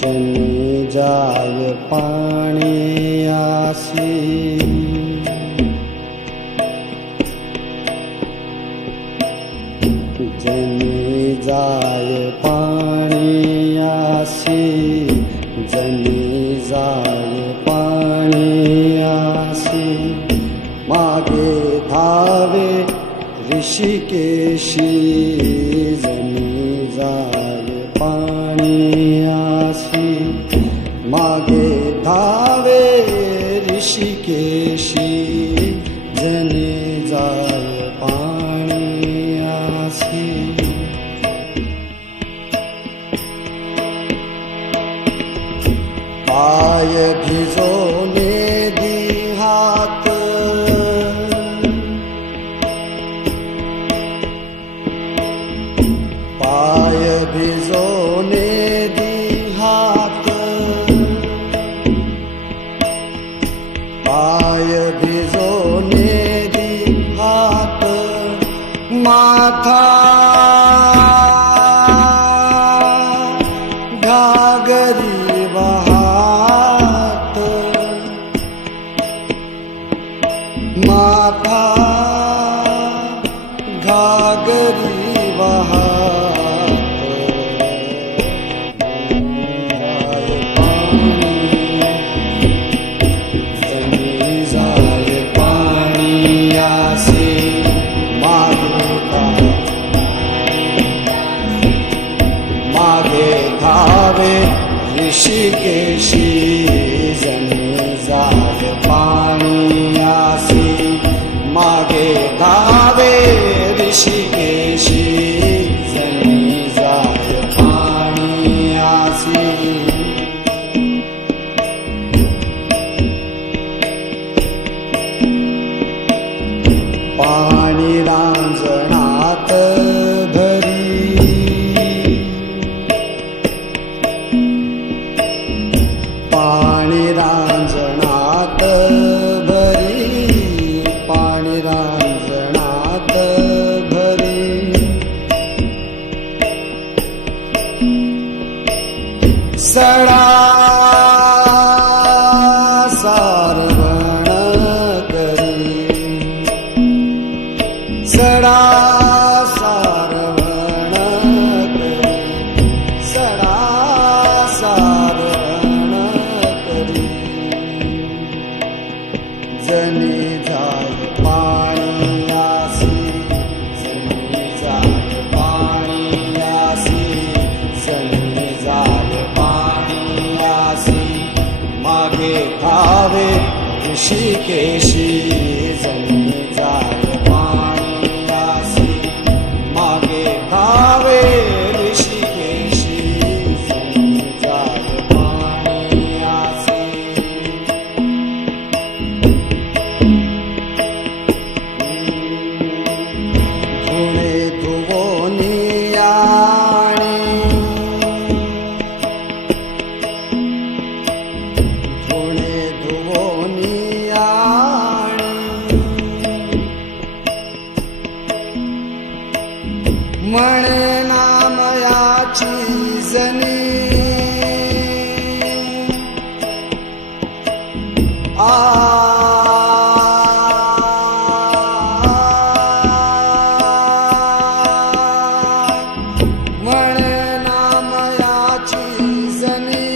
जनी जाय पाणी आसी, जनी जाय पाणी आसी, जनी जाय पाणी आसी, मागे धावे ऋषिकेशी, जनी जाय पाणी आसी, मागे धावे ऋषिकेशी, जनी जाय पाणी आसी. पाय भिजोने दी हात, पाय भिजोने दी हात, पाय भिजोने दी हात, माथा घागरी वाहात, माथा घागरी वाहात. जनी जाय पाणी आसी, मागे धावे ऋषिकेशी, जनी जाय पाणी आसी, मागे धावे ऋषिकेशी, जनी जाय पाणी आसी. पाणी रांजणात भरी, पाणी रांजणात भरी, पाणी रांजणात भरी, सडा सारवण सडा सारवण करी सडा सारवण करी जनी जाय पाणीयासी जनी जाय पाणीयासी जनी जाय पाणीयासी मागे धावे ऋषिकेशी जनी जाय पाणीयासी मागे धावे ऋषिकेशी जनी जाय पाणीयासी धुणे धुवोनियाणी धुणे धुवोनियाणी म्हणे नामयाची जनी म्हणे नामयाची जनी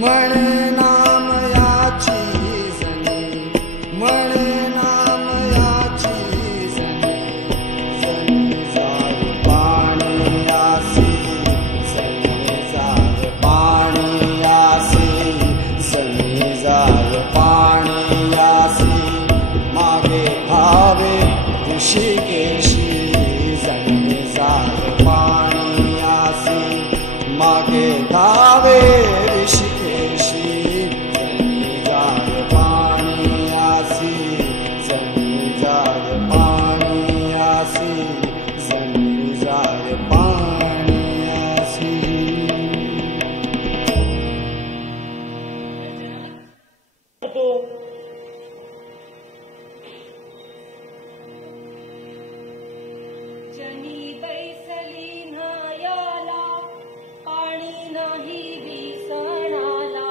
म्हणे नामयाची जनी म्हणे नामयाची जनी जनी जाय पाणीयासी जनी जाय पाणीयासी जनी जाय पाणीयासी मागे धावे ऋषिकेशी जनी जाय पाणीयासी मागे धावे ऋषिकेशी जनी जाय पाणीयासी जनी जाय पाणीयासी जनी जाय पाणीयासी तो जनी बैसली न्हायाला पाणी नाही विसणाला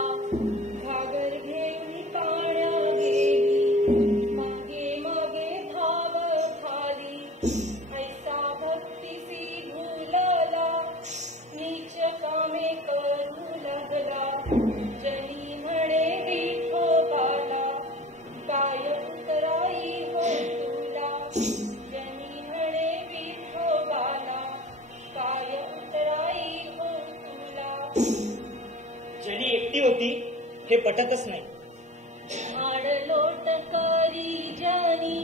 घागर घेऊन पाण्या गेली मागे मागे धाव खाली ऐसा भक्तीसी भूलला नीच कामे करू लागला जनी म्हणे विठोबाला काय उतराई हो तुला जनी म्हणे विठोबाला काय उतराई हो तुला जनी एकटी होती हे पटतच नाही. आडलोट करी जनी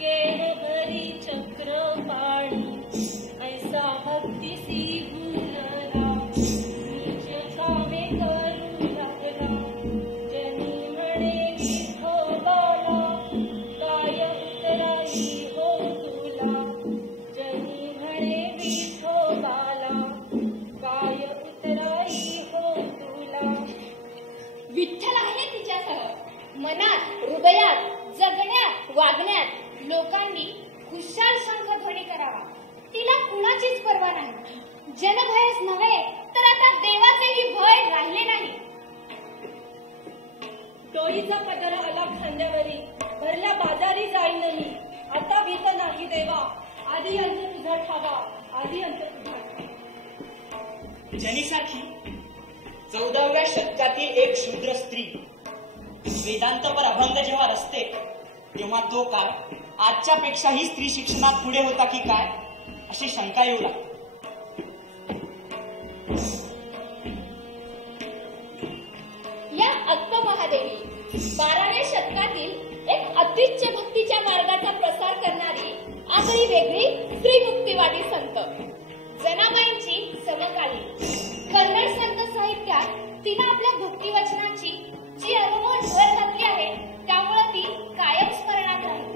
केह भरी चक्र पाणी ऐसा भक्तीसी भूलला नीच कामे करू लागला जनी म्हणे विठोबाला काय उतराई हो तुला जनी म्हणे विठोबाला काय उतराई हो तुला विठ्ठल आहे तिच्यासह मनात हृदयात जगण्यात वागण्यात लोकांनी खुशाल शंखध्वनी करावा. तिला कुणाचीच पर्वा नाही. जनभयच नव्हे तर आता देवाचेही भय राहिले नाही. डोईचा पदर आला खांद्यावरी भरल्या बाजारी जाईन मी आता भीत नाही देवा आधी अंत तुझा ठावा आधी अंत तुझा ठावा. जनीसारखी 14व्या शतकातील एक शूद्र स्त्री वेदांतपर अभंग जेव्हा रचते तेव्हा तो काय आजच्या पेक्षाही स्त्री शिक्षणात पुढे होता की काय अशी शंका येऊ लागते. या अक्कमहादेवी 12व्या शतकातील एक अतिशय भक्तीच्या मार्गाचा प्रसार करणारी आगळी वेगळी स्त्रीमुक्तीवादी संत. जनाबाईंची समकालीन कन्नड संत साहित्यात तिनं आपल्या भक्तिवचनाची जी अनमोल भर घातली आहे त्यामुळे ती कायम स्मरणात राहील.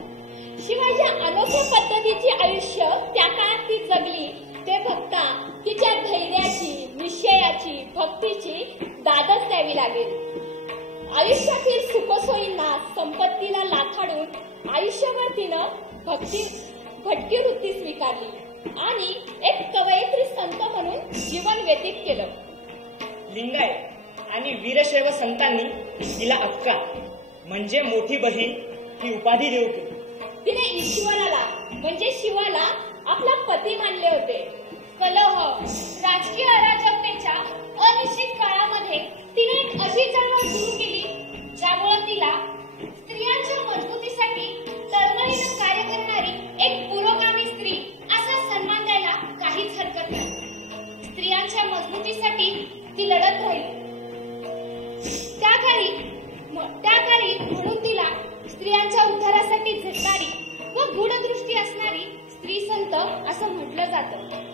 शिवाय ज्या अनोख्या पद्धतीचे आयुष्य त्या काळात ती जगली ते बघता तिच्या धैर्याची निश्चयाची भक्तीची दादच द्यावी लागेल. आयुष्यातील सुखसोयींना संपत्तीला लाथाडून आयुष्यभर तिनं भटकी वृत्ती स्वीकारली आणि एक कवयित्री संत म्हणून जीवन व्यतीत केलं. लिंगायत आणि वीरशैव संतांनी तिला अक्का म्हणजे मोठी बहीण ही उपाधी देऊ केली. तिने ईश्वराला म्हणजे शिवाला आपला पती मानले होते. कलह, राजकीय अराजकतेच्या अनिश्चित काळामध्ये तिने एक अशी चळवळ सुरू केली ज्यामुळे तिला स्त्रियांच्या मजबूतीसाठी तळमळीनं कार्य करणारी एक पुरोगामी स्त्री असा सन्मान द्यायला काहीच हरकत नाही. स्त्रियांच्या मजबूतीसाठी ती लढत राहिली. त्या काळी म्हणून तिला स्त्रियांच्या उद्धारासाठी झटणारी व गूढदृष्टी असणारी स्त्री संत असं म्हटलं जातं.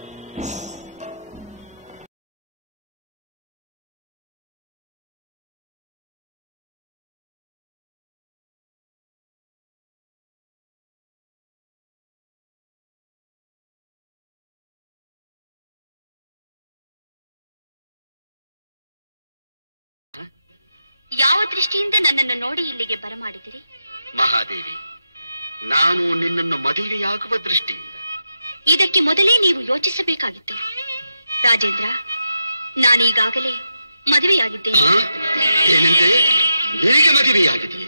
ಯಾವ ದೃಷ್ಟಿಯಿಂದ ನನ್ನನ್ನು ನೋಡಿ ಇಲ್ಲಿಗೆ ಬರಮಾಡಿದಿರಿ? ಮಹಾದೇವಿ, ನಾನು ನಿನ್ನನ್ನು ಮದುವೆಯಾಗುವ ದೃಷ್ಟಿ. ಇದಕ್ಕೆ ಮೊದಲೇ ನೀವು ಯೋಚಿಸಬೇಕಾಗಿತ್ತು. ರಾಜೇಂದ್ರ, ನಾನೀಗಾಗಲೇ ಮದುವೆಯಾಗಿದ್ದೇನೆ. ಹೇಗೆ ಮದುವೆಯಾಗಿದೆ?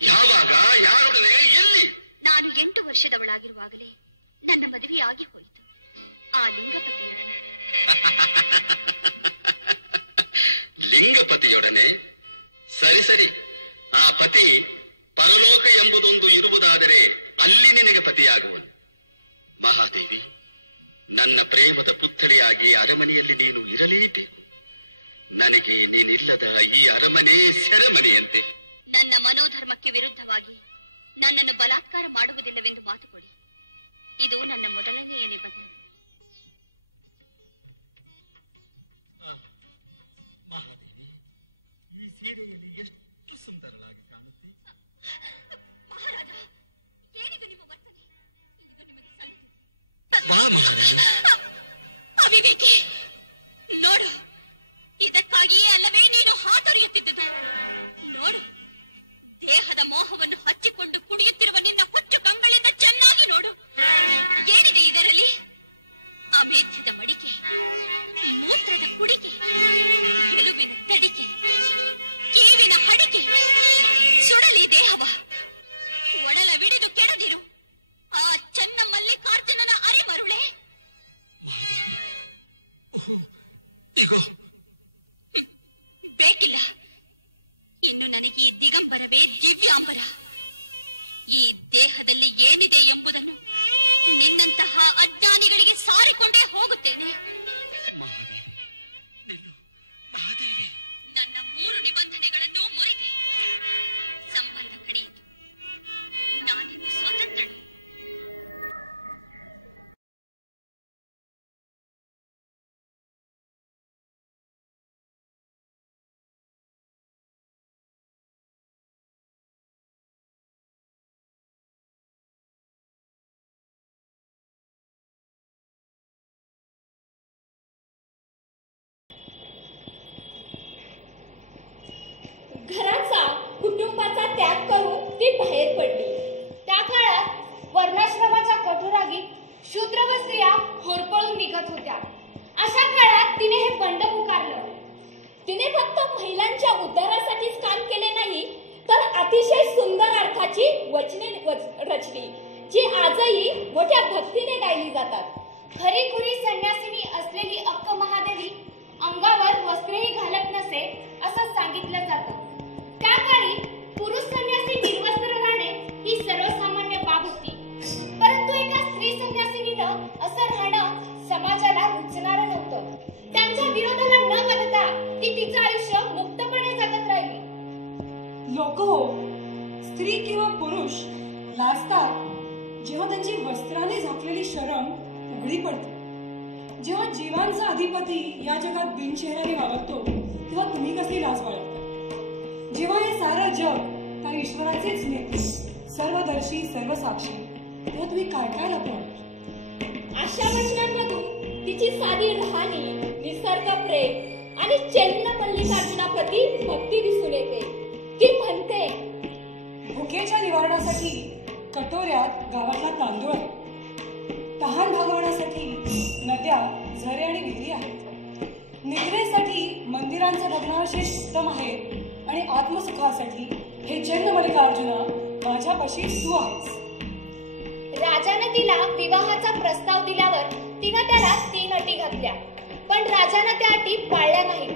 ಯಾವಾಗ, ಯಾರೊಡನೆ, ಎಲ್ಲಿ? ನಾನು 8 ವರ್ಷದವಳಾಗಿರುವಾಗಲೇ ನನ್ನ ಮದುವೆಯಾಗಿ ಹೋಯಿತು. ಆ ಲಿಂಗಪತಿ ಲಿಂಗಪತಿಯೊಡನೆ? ಸರಿ ಸರಿ, ಆ ಪತಿ ಪರಲೋಕ ಎಂಬುದೊಂದು ಇರುವುದಾದರೆ ಅಲ್ಲಿ ನಿನಗೆ ಪತಿಯಾಗುವನು. ಮಹಾದೇವಿ, ನನ್ನ ಪ್ರೇಮದ ಪುತ್ಥಳಿಯಾಗಿ ಅರಮನೆಯಲ್ಲಿ ನೀನು ಇರಲೇಬೇಕು. ನನಗೆ ನೀನಿಲ್ಲದ ಈ ಅರಮನೆ ಸೆರೆಮನೆಯಂತೆ. ನನ್ನ ಮನೋಧರ್ಮಕ್ಕೆ ವಿರುದ್ಧವಾಗಿ ನನ್ನನ್ನು ಬಲಾತ್ಕಾರ ಮಾಡುವುದಿಲ್ಲವೆಂದು ಮಾತು ಕೊಡಿ. ಇದು ನನ್ನ ಮೊದಲನೆಯ ನಿಬಂಧನೆ. ಮಹಾದೇವಿ, ಈ ಸೀರೆಯಲ್ಲಿ ಎಷ್ಟು ಸುಂದರವಾಗಿ ಕಾಣುತ್ತೆ. ಮಹಾರಾಜ, ಏನಿದು ನಿಮ್ಮ ವರ್ತನೆ? ಇದು ನಿಮಗೆ ಬಾ ಮಹಾದೇವಿ. ಅವಿವೇಕಿ, ನೋಡು, ಇದಕ್ಕಾಗಿಯೇ ಅಲ್ಲವೇ ನೀನು ಹಾತೊರೆಯುತ್ತಿದ್ದುದು. ನೋಡು, ದೇಹದ ಮೋಹವನ್ನು ಹಚ್ಚಿಕೊಂಡು ಕುಡಿಯುತ್ತಿರುವ ನಿನ್ನ ಹುಚ್ಚು ಕಂಗಳಿಂದ ಚೆನ್ನಾಗಿ ನೋಡು. ಏನಿದೆ ಇದರಲ್ಲಿ? ಅಮೇಧ್ಯದ ಮಡಿಕೆ, ಮೂತ್ರದ ಕುಡಿಕೆ, ಎಲುಬಿನ ತಡಿಕೆ, ಕೇವಿನ ಹಡಿಕೆ. ಸುಡಲಿ ದೇಹವ, ಒಡಲವಿಡಿದು ಕೆಡದಿರು. ಆ ಚೆನ್ನ ಮಲ್ಲಿಕಾರ್ಜುನನ ಅರೆಮರುಳೆ. ಇಗೋ, ಬೇಕಿಲ್ಲ. ಇನ್ನು ನನಗೆ ಈ ದಿಗಂಬರವೇ ದಿವ್ಯಾಂಬರ. ಈ ದೇಹದಲ್ಲಿ ಏನಿದೆ ಎಂಬುದನ್ನು ನಿನ್ನಂತಹ ಅಜ್ಞಾನಿಗಳಿಗೆ ಸಾರಿಕೊಂಡೇ ಹೋಗುತ್ತೇನೆ. ನನ್ನ 3 ನಿಬಂಧನೆಗಳನ್ನು ಮುರಿದೆ. ಸಂಬಂಧ ಕಡಿಯಿತು. ನಾನಿನ್ನು ಸ್ವತಂತ್ರಳು. घराचा कुटुंबाचा त्याग करून ती बाहेर पडली. त्या काळात वर्णाश्रमाच्या कठोरागीत शूद्र व स्त्रिया होरपळून निघत होत्या. अशा काळात तिने हे बंड पुकारलं. तिने फक्त महिलांच्या उद्धारासाठीच काम केले नाही, तर अतिशय सुंदर अर्थाची वचने रचली, जी आजही मोठ्या भक्तीने गायली जातात. खरीखुरी संन्यासिनी असलेली अक्क महादेवी अंगावर वस्त्रही घालत नसे असं सांगितलं जातं. त्या काळी पुरुष संन्यासी निर्वस्त्र राहणे ही सर्वसामान्य बाब होती. परंतु एका स्त्री संन्यासिनीनं असं राहणं समाजाला रुचणारं नव्हतं. त्यांच्या विरोधाला न बदलता ती तिचं आयुष्य मुक्तपणे जगत राहिली. लोक हो, स्त्री किंवा पुरुष लाजतात जेव्हा त्यांची वस्त्राने झाकलेली शरम उघडी पडते. जेव्हा जीवांचा अधिपती या जगात बिनचेहऱ्याने वावरतो तेव्हा तुम्ही कसे लाज बाळगता? जेव्हा हे सारं जग त्या ईश्वराचेच नेते, सर्वदर्शी, सर्वसाक्षी, तेव्हा तुम्ही काय काय लपवणार? अशा वचनांमधून तिची साधी राहणी, निसर्ग प्रेम आणि चैन्न मल्लिकार्जुनाप्रती भक्ती दिसून येते. ती म्हणते, भुकेच्या निवारणासाठी कटोऱ्यात गावातला तांदूळ आहे. तहान भागवण्यासाठी नद्या, झरे आणि विहिरी आहेत. निद्रेसाठी मंदिरांचा भग्नावशेष उत्तम आहेत आणि आत्मसुखासाठी हे चैन्न मल्लिकार्जुना माझ्यापाशी तू आहेस. राजाने तिला विवाहाचा प्रस्ताव दिल्यावर तिनं त्याला 3 अटी घातल्या, पण राजाने त्या अटी पाळल्या नाहीत.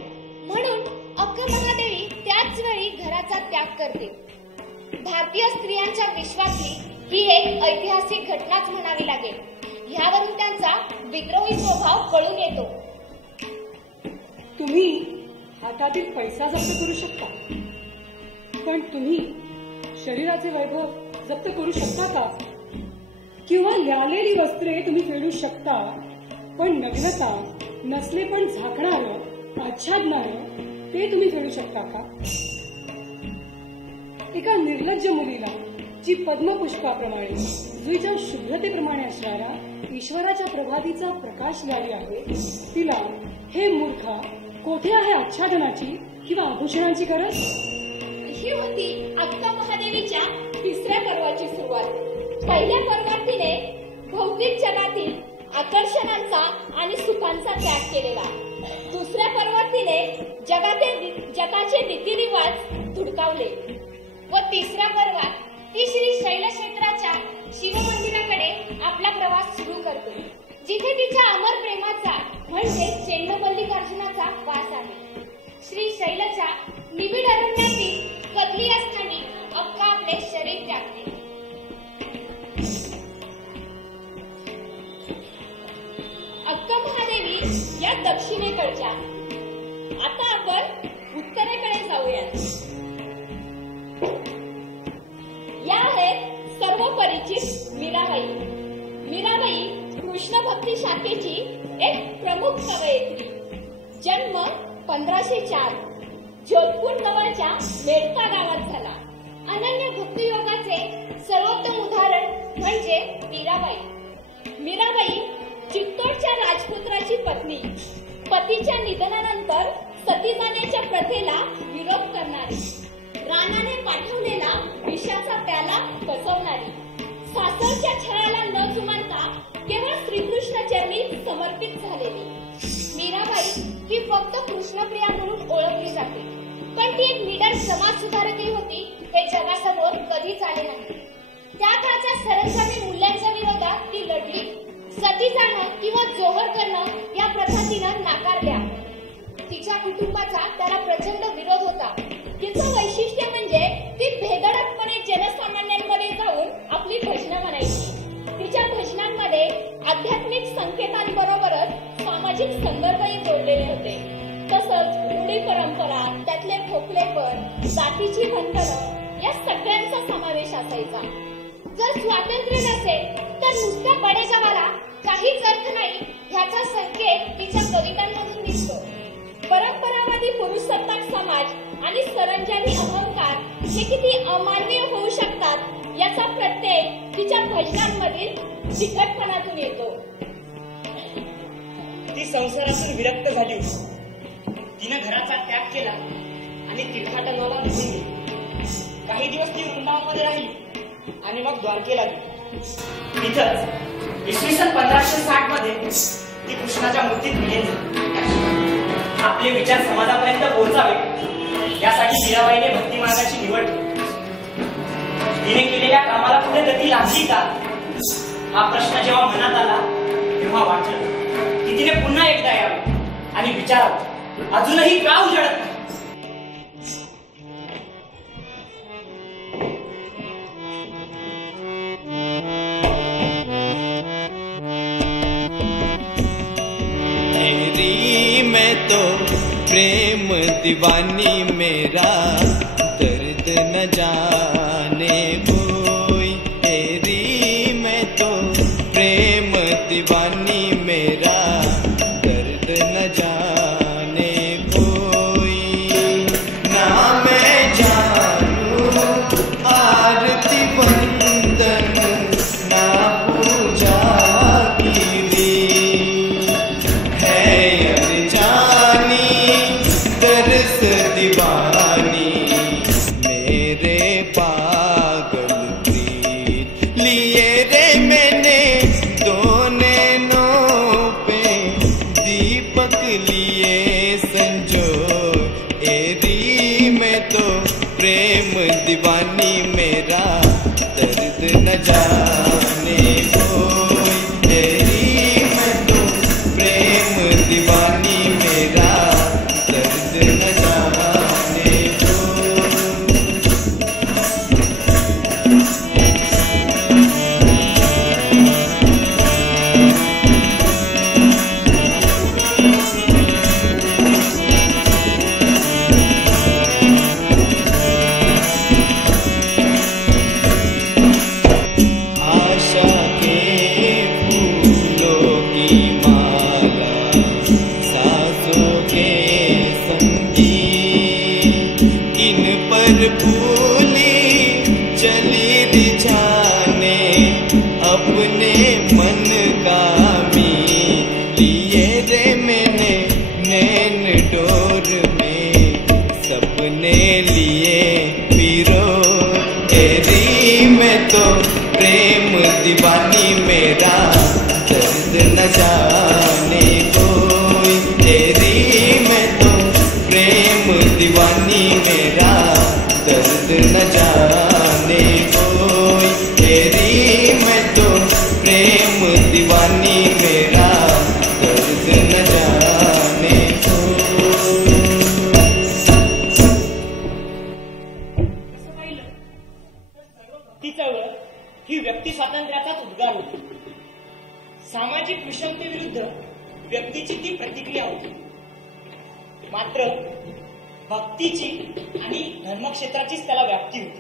म्हणून अक्कमहादेवी त्याच वेळी घराचा त्याग करते. भारतीय स्त्रियांच्या विश्वातली ही एक ऐतिहासिक घटनाच म्हणावी लागेल. ह्यावरून त्यांचा विद्रोही स्वभाव कळून येतो. तुम्ही हातातील पैसा जप्त करू शकता, पण तुम्ही शरीराचे वैभव जप्त करू शकता का? किंवा ल्यालेली वस्त्रे तुम्ही फेडू शकता, पण नग्नता नसले पण झाकणारं आच्छादणारं ते तुम्ही फेडू शकता का? एका निर्लज्ज मुलीला जी पद्मपुष्पाप्रमाणे जुईच्या शुभ्रतेप्रमाणे असणारा ईश्वराच्या प्रभातीचा प्रकाश झाली आहे, तिला हे मूर्खा कोठे आहे आच्छादनाची किंवा आभूषणांची गरज? ही होती अक्कमहादेवीच्या 3ऱ्या पर्वाची सुरुवात. पहिल्या पर्वात तिने भौतिक जगातील आकर्षणांचा आणि सुखांचा त्याग केलेला. 2ऱ्या पर्वात तिने जगाचे रीतिरिवाज धुडकावले व 3ऱ्या पर्वात ती श्री शैलक्षेत्राच्या शिवमंदिराकडे आपला प्रवास सुरू करते, जिथे तिच्या अमर प्रेमाचा म्हणजे चेन्नमल्लिकार्जुनाचा वास आहे. श्री शैलच्या निबिड अरण्यातील कदली स्थानी अक्का आपले शरीर त्यागते. अक्कमहादेवी या दक्षिणेकडच्या. आता आपण उत्तरेकडे जाऊयात. या आहेत सर्व परिचित मीराबाई. मीराबाई कृष्ण भक्ती शाखेची एक प्रमुख कवयित्री. जन्म 1504 जोधपूर जवळच्या मेडता गावात झाला. अनन्य भक्तियोगाचे सर्वोत्तम उदाहरण म्हणजे मीराबाई. मीराबाई चित्तोडच्या राजपुत्राची पत्नी. पतीच्या निधनानंतर सती जाण्याच्या प्रथेला विरोध करणारी, राणाने पाठवलेला विषाचा प्याला पचवणारी, सासरच्या छळाला न जुमानता केवळ श्रीकृष्ण चरणी समर्पित झालेली मीराबाई ही फक्त कृष्णप्रिया म्हणून ओळखली जाते, पण ती एक निडर समाज सुधारकही होती हे जगासमोर कधीच आले नाही. त्या काळच्या सरंजामी मूल्यांच्या विरोधात ती लढली. सती जाणं किंवा जोहर करणं या प्रथा तिनं नाकारल्या. तिच्या कुटुंबाचा त्याला प्रचंड विरोध होता. तिचं वैशिष्ट्य म्हणजे ती भेदडकपणे जनसामान्यांमध्ये जाऊन आपली भजनं म्हणायची. तिच्या भजनांमध्ये आध्यात्मिक संकेतांबरोबरच सामाजिक संदर्भही जोडलेले होते. तसंच रूढी परंपरा, त्यातले खोकलेपण, जातीची बंधनं या सगळ्यांचा समावेश असायचा. जर स्वातंत्र्य नसेल तर नुसत्या बडेजावाला काहीच अर्थ नाही ह्याचा संकेत तिच्या कवितांमधून दिसतो. परंपरावादी पुरुषसत्ताक समाज आणि सरंजामी अहंकार हे किती अमानवीय होऊ शकतात याचा प्रत्यय तिच्या भजनांमधील चिकटपणातून येतो. ती संसारातून विरक्त झाली होती. तिनं घराचा त्याग केला आणि तीर्थाटनाला निघून गेली. काही दिवस ती वृंदावनमध्ये राहिली आणि मग द्वारकेला गेली. तिथंच इसवी सन 1560 मध्ये ती कृष्णाच्या मूर्तीत विलीन झाली. आपले विचार समाजापर्यंत पोहोचावे यासाठी मीराबाईने भक्ती मार्गाची निवड केली. तिने केलेल्या कामाला पुढे गती लागली का हा प्रश्न जेव्हा मनात आला तेव्हा वाटलं की तिने पुन्हा एकदा यावे आणि विचारावं अजूनही का उजळत नाही. मैं तो प्रेम दीवानी मेरा दर्द न जाने कोई. तेरी मैं तो प्रेम दीवानी मेरा दर्द न जाने कोई. ना मैं जानू आरती बंदन ना पूजा दीवानी मेरे पागल प्रीत लिए रे मैंने दो नैनों पे दीपक लिए संजो. एरी मैं तो प्रेम दीवानी मेरा दर्द न जाने रिझाने अपने मन का मी लिए रे मैंने नैन डोर में सपने लिए पीरो तेरी मैं तो प्रेम दीवानी मेरा दर्द न जाने कोई तेरी मैं तो प्रेम दीवानी मेरा दर्द न जाने कोई तेरी मैं तो प्रेम दीवानी मेरा दर्द न जाने ती चळवळ ही व्यक्ती स्वातंत्र्याचाच उद्गार होती. सामाजिक विषमतेविरुद्ध व्यक्तीची ती प्रतिक्रिया होती. मात्र भक्तीची आणि धर्मक्षेत्राचीच त्याला व्याप्ती होती.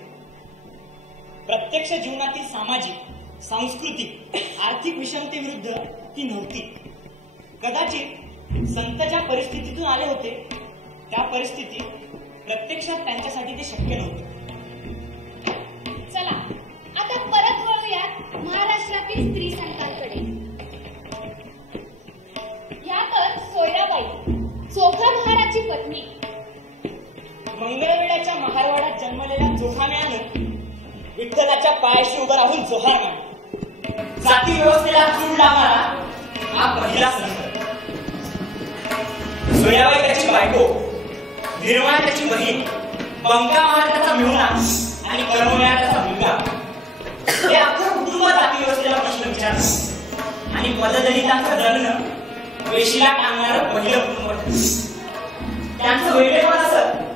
प्रत्यक्ष जीवनातील सामाजिक, सांस्कृतिक, आर्थिक विषमतेविरुद्ध ती नव्हती. कदाचित संत ज्या परिस्थितीतून आले होते त्या परिस्थितीत प्रत्यक्षात त्यांच्यासाठी ते शक्य नव्हते. चला आता परत वळूयात महाराष्ट्रातील स्त्री संतांकडे. या तर सोयराबाई, चोखा महाराची पत्नी. मंगळवेढ्याच्या महारवाड्यात जन्मलेल्या चोखाम्यानं विठ्ठलाच्या पायाशी उभं राहून जोहार मांडला. जाती व्यवस्थेला चूड लावणारा हा पहिला संत. सोयराबाई त्याची बायको, निर्मळा त्याची बहीण, पंका महार त्याचा मिळवणा आणि कर्मवेळा त्याचा मुलगा. हे अख्खं कुटुंब जाती व्यवस्थेला प्रश्न विचारलं आणि पददलितांचं लग्न वेशीला टांगणारं पहिलं कुटुंब. त्यांचं वेगळेपण असं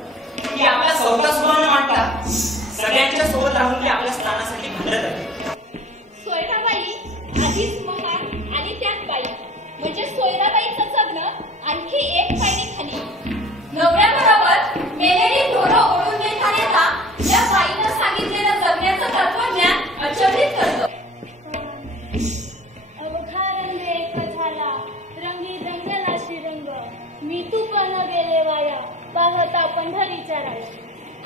की आपल्या स्वतः सुद्धा न मांडता सगळ्यांच्या सोबत राहून ते आपल्या स्थानासाठी भांडत आहेत. सोयराबाई आधीच महार आणि त्यात बाई म्हणजे सोयराबाईचं जगणं आणखी एक पायरी खाली. नवऱ्याबरोबर मेलेली ढोरं ओढून घेताना या बाईनं सांगितलेलं जगण्याचं तत्वज्ञान अचंबित करतं. अवघा रंग एक झाला, रंगी रंगला श्रीरंग, मी तू पण गेले वाया, पाहता पंढरीच्या राया.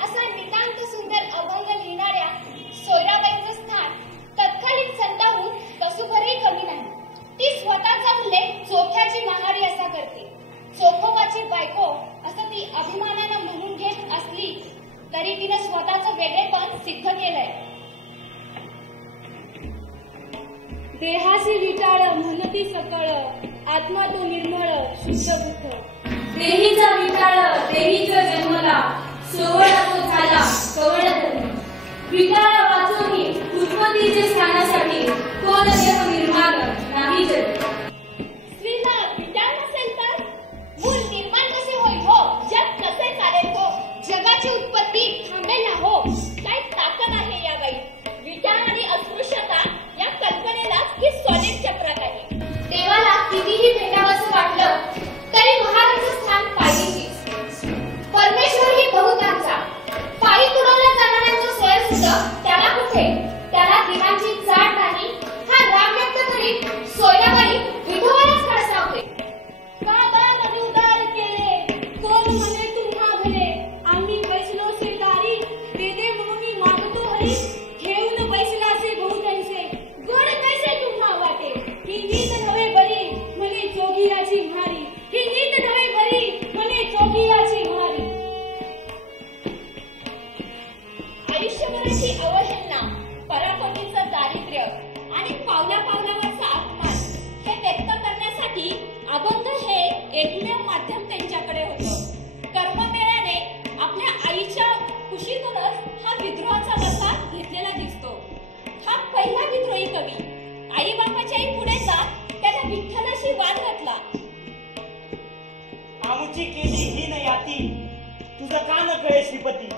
असा नितांत सुंदर अभंग लिहिणाऱ्या सोयराबाईंचं स्थान तत्कालीन संतांहून कसुभरही कमी नाही. ती स्वतःचा उल्लेख चोख्याची महारी असा करते. चोखोबाची बायको असं ती अभिमानानं म्हणून घेत असली तरी तिनं स्वतःचं वेगळेपण सिद्ध केलंय. देहाशी विटाळ म्हणती सकळ, आत्मा तो निर्मळ शुद्ध बुद्ध. देहीचा विटाळ देहीचा जन्मला, सोवळा तो झाला कवळ धर्म. विटाळ वाचोनी उत्पत्तीचे स्थानासाठी कोण देव निर्माण नाही जग. स्त्रीला विटाळ नसेल तर मूल निर्माण कसे होईल हो, जग कसे चालेल हो, जगाची उत्पत्ती थांबेल ना हो. काय ताकद आहे या बाई. विटाळ आणि अस्पृश्यता या कल्पनेलाच ही सॉलिड चक्रात आहे. देवाला कितीही भेटावंसं वाटलं तरी महाराचं स्थान पायरीचीच. परमेश्वर ही बहुतांचा, पायी तुडवल्या जाणाऱ्यांचं स्वयं सुद्धा त्याला कुठे, त्याला देवाची चाट नाही हा राग व्यक्त करीत सोयराबाई विठोबालाच खडसावते. काळाने उदार केले, कोण म्हणे तुम्हा भले, आम्ही बैसलो से दारी, देदे म्हणून मागतो हरी. घेऊन बैसला से बहुतांचे, गोड कैसे तुम्हा वाटे, ही नीत नव्हे बरी म्हणे चोगियाची म्हारी, ही नीत नव्हे बरी म्हणे चोगियाची म्हारी. आयुष्यभराची अवहेलना, पराकोटीचं दारिद्र्य आणि पावला पावलावरचा अपमान हे व्यक्त करण्यासाठी अभंग हे एकमेव माध्यम त्यांच्याकडे होतं. कर्ममेळ्याने आपल्या आईच्या खुशीतूनच हा विद्रोहाचा वसा घेतलेला दिसतो. हा पहिला विद्रोही कवी आई बापाच्याही पुढे जात त्याला विठ्ठलाशी वाद घातला. आमुची केली हीन याती, तुझं का न कळे श्रीपती.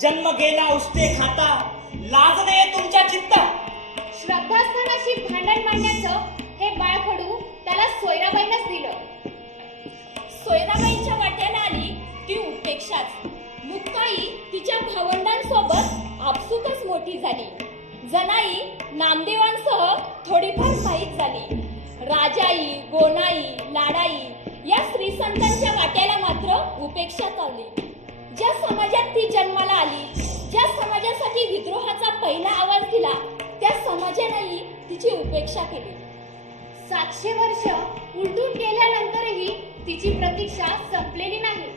जन्म गेला उष्टे खाता, लाज नये तुमच्या चित्ता. श्रद्धास्थानाशी भांडण मांडण्याचं हे बाळकडू त्याला सोयराबाईंनाच दिलं. सोयराबाईंच्या वाट्याला आली ती उपेक्षाच. मुक्ताई तिच्या भावंडांसोबत आपसुकच मोठी झाली. जनाई नामदेवांसह थोडीफार माहीत झाली. राजाई, गोनाई, लाडाई या श्रीसंतांच्या वाट्याला मात्र उपेक्षा चावली. ज्या समाजात ती जन्माला आली, ज्या समाजासाठी विद्रोहाचा पहिला आवाज समाजानेही तिची उपेक्षा केली. 700 वर्ष उलटून गेल्यानंतरही तिची प्रतीक्षा संपलेली नाही.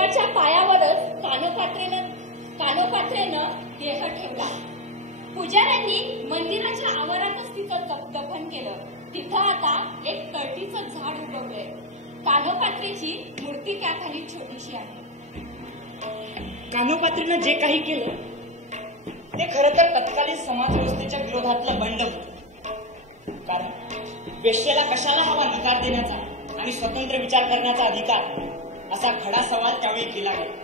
देवाच्या पायावरच कानोपात्रेनं देह ठेवला. पुजाऱ्यांनी मंदिराच्या आवारातच तिचं दफन केलं. तिथं आता एक कळटीचं झाड उगवलंय. कानोपात्रेची मूर्ती त्याखाली छोटीशी आहे. कानोपात्रीनं जे काही केलं ते खरं तर तत्कालीन समाज व्यवस्थेच्या विरोधातलं बंड होतं. कारण वेश्येला कशाला हवा नकार देण्याचा आणि स्वतंत्र विचार करण्याचा अधिकार असा खडा सवाल त्यावेळी केला गेला.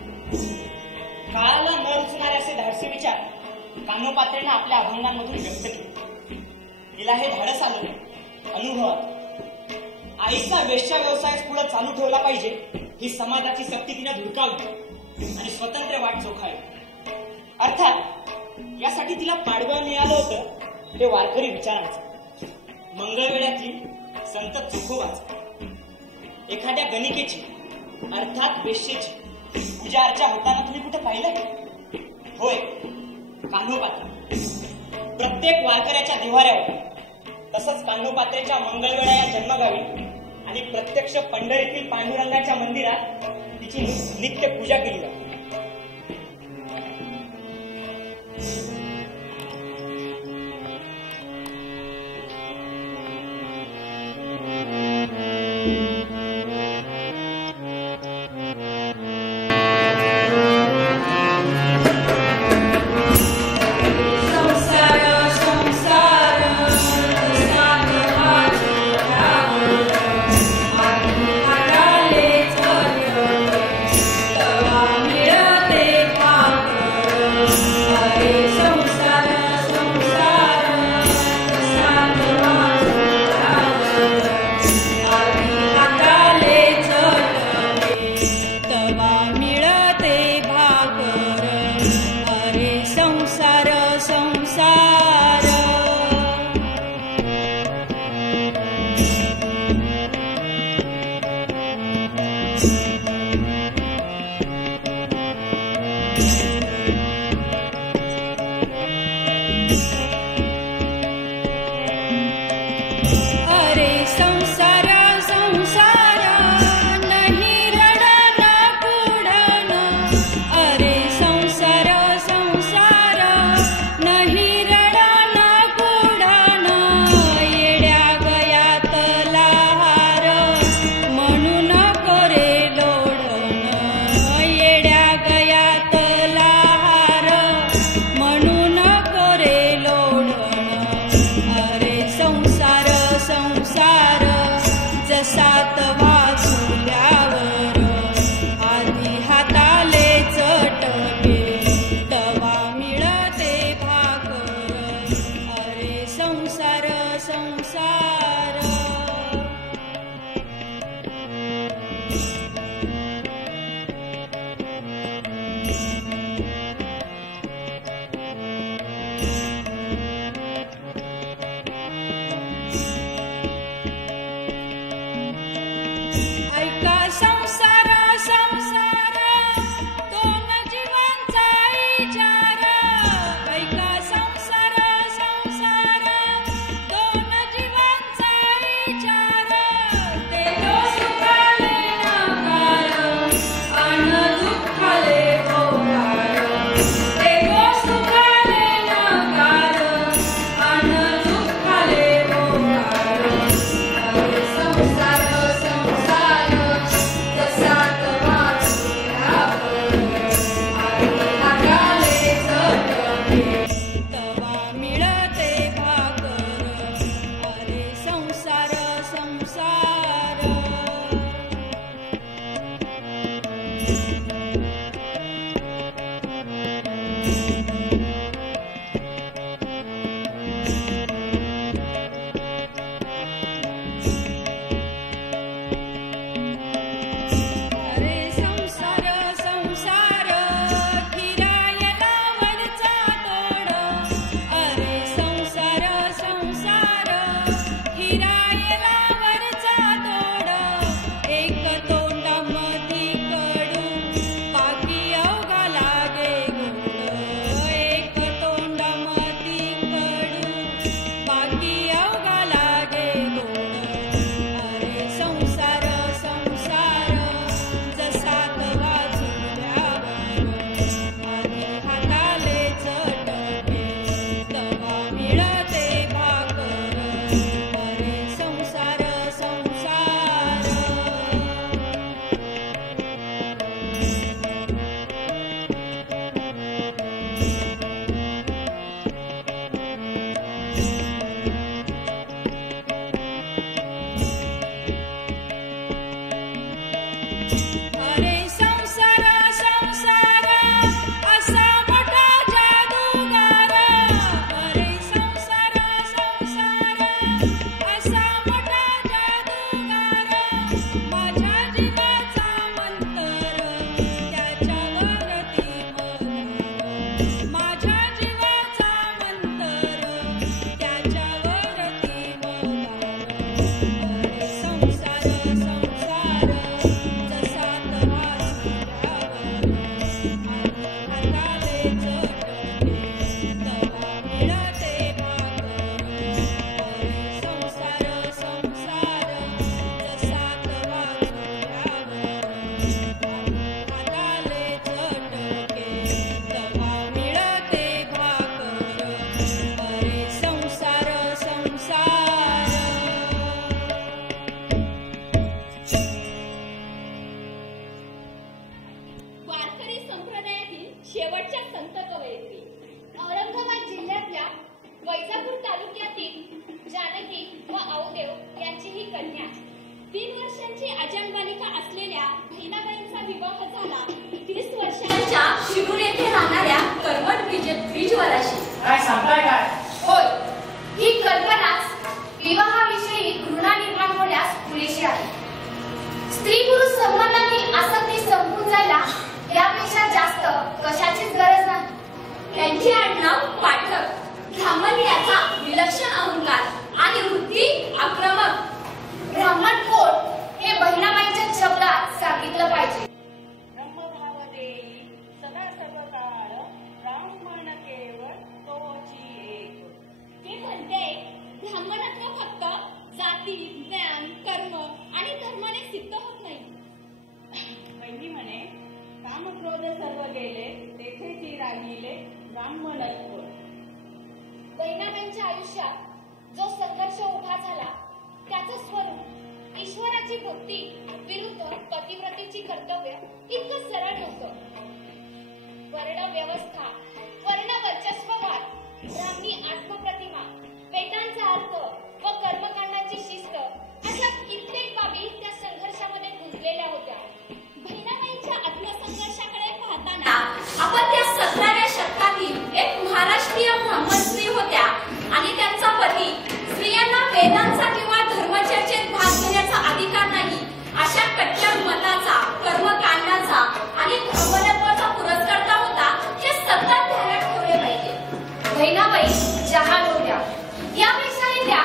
काळाला न रुचणारे असे धाडसी विचार कानोपात्रेनं आपल्या अभंगांमधून व्यक्त केले. तिला हे धाडस आलं अनुभवात. आईचा वेश्या व्यवसाय पुढे चालू ठेवला पाहिजे ही समाजाची सक्ती तिने धुडकावली आणि स्वतंत्र वाट चोखाळली. अर्थात यासाठी तिला पाडबळ मिळालं होतं ते वारकरी विचारांचं, मंगळवेळ्यातली संत चोखोबाचं, एखाद्या गणिकेची अर्थात वेश्येची पूजा अर्चा होताना तुम्ही कुठे पाहिलं? होय, कान्होपात्र. प्रत्येक वारकऱ्याच्या देव्हाऱ्यावर तसंच कान्होपात्रेच्या मंगळवेळा या जन्मगावी आणि प्रत्यक्ष पंढरीतील पांडुरंगाच्या मंदिरात तिची नित्य पूजा केली जाते. शेवटच्या संत कवयित्री औरंगाबाद जिल्ह्यातल्या वैजापूर तालुक्यातील जानकी व औदेव यांची ही कन्या 3 वर्षांची अजन बालिका असलेल्या बहिणाबाईंचा विवाह झाला 30 वर्षांच्या शिरूर येथे राहणाऱ्या कर्मठ ब्रिजवराशी. काय सांगताय काय? होय, ही कल्पनाच विवाहाविषयी घृणा निर्माण होण्यास पुरेशी आहे. स्त्री पुरुष संबंधातील आसक्ती संपून जायला यापेक्षा जास्त कशाचीच गरज नाही. त्यांची आडनाव पाठक, ब्राह्मण्याचा विलक्षण अहंकार आणि वृत्ती आक्रमक. ब्राह्मण कोण हे बहिणाबाईंच्या शब्दात सांगितलं पाहिजे. ब्रह्मभाव देई सदा सर्वकाळ ब्राह्मण केवळ तोची एक. ते म्हणते ब्राह्मणत्व फक्त जाती, ज्ञान, कर्म आणि धर्माने सिद्ध होत नाही. पहिली म्हणे काम क्रोध सर्व गेले तेथेची राहिले ब्राह्मणत्व. बहिणाबाईंच्या आयुष्यात जो संघर्ष उभा झाला त्याचं स्वरूप ईश्वराची भक्ती विरुद्ध पतिव्रतेची कर्तव्य इतकं सरळ नव्हतं. वर्ण व्यवस्था, वर्ण वर्चस्ववाद, ब्राह्मी आत्मप्रतिमा, वेदांचा अर्थ व कर्मकांडाची शिस्त अशा कित्येक बाबी त्या संघर्षामध्ये गुंतलेल्या होत्या. बहिणाबाईंच्या आत्मसंघर्षाकडे पाहताना आपण त्या 17व्या शतकातील एक महाराष्ट्रीय ब्राह्मण स्त्री होत्या आणि त्यांचा पती स्त्रियांना वेदांचा किंवा धर्मचर्चेत भाग घेण्याचा अधिकार नाही अशा कट्टर मताचा, कर्मकांडाचा आणि ब्राह्मणत्वाचा पुरस्कर्ता होता हे सतत ध्यानात ठेवले पाहिजे. बहिणाबाई जहाल होत्या. यापेक्षाही त्या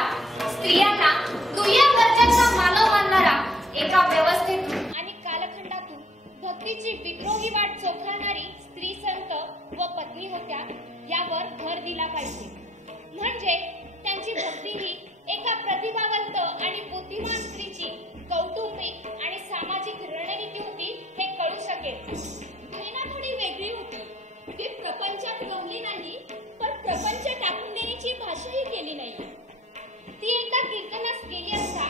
स्त्रियांना दुय्यम दर्जाचा मानव मानणारा एका व्यवस्थेतून आणि कालखंडातून भक्तीची विद्रोही वाट चोखाळणारी स्त्री संत व पत्नी होत्या यावर भर दिला पाहिजे. म्हणजे त्यांची भक्ती ही एका प्रतिभावंत आणि बुद्धिमान स्त्रीची कौटुंबिक आणि सामाजिक रणनीती होती हे कळू शकेल. बहिणा थोडी वेगळी होती. ती प्रपंचात गमली नाही, पण प्रपंच टाकून देण्याची भाषाही केली नाही. ती एकदा कीर्तनास गेली असता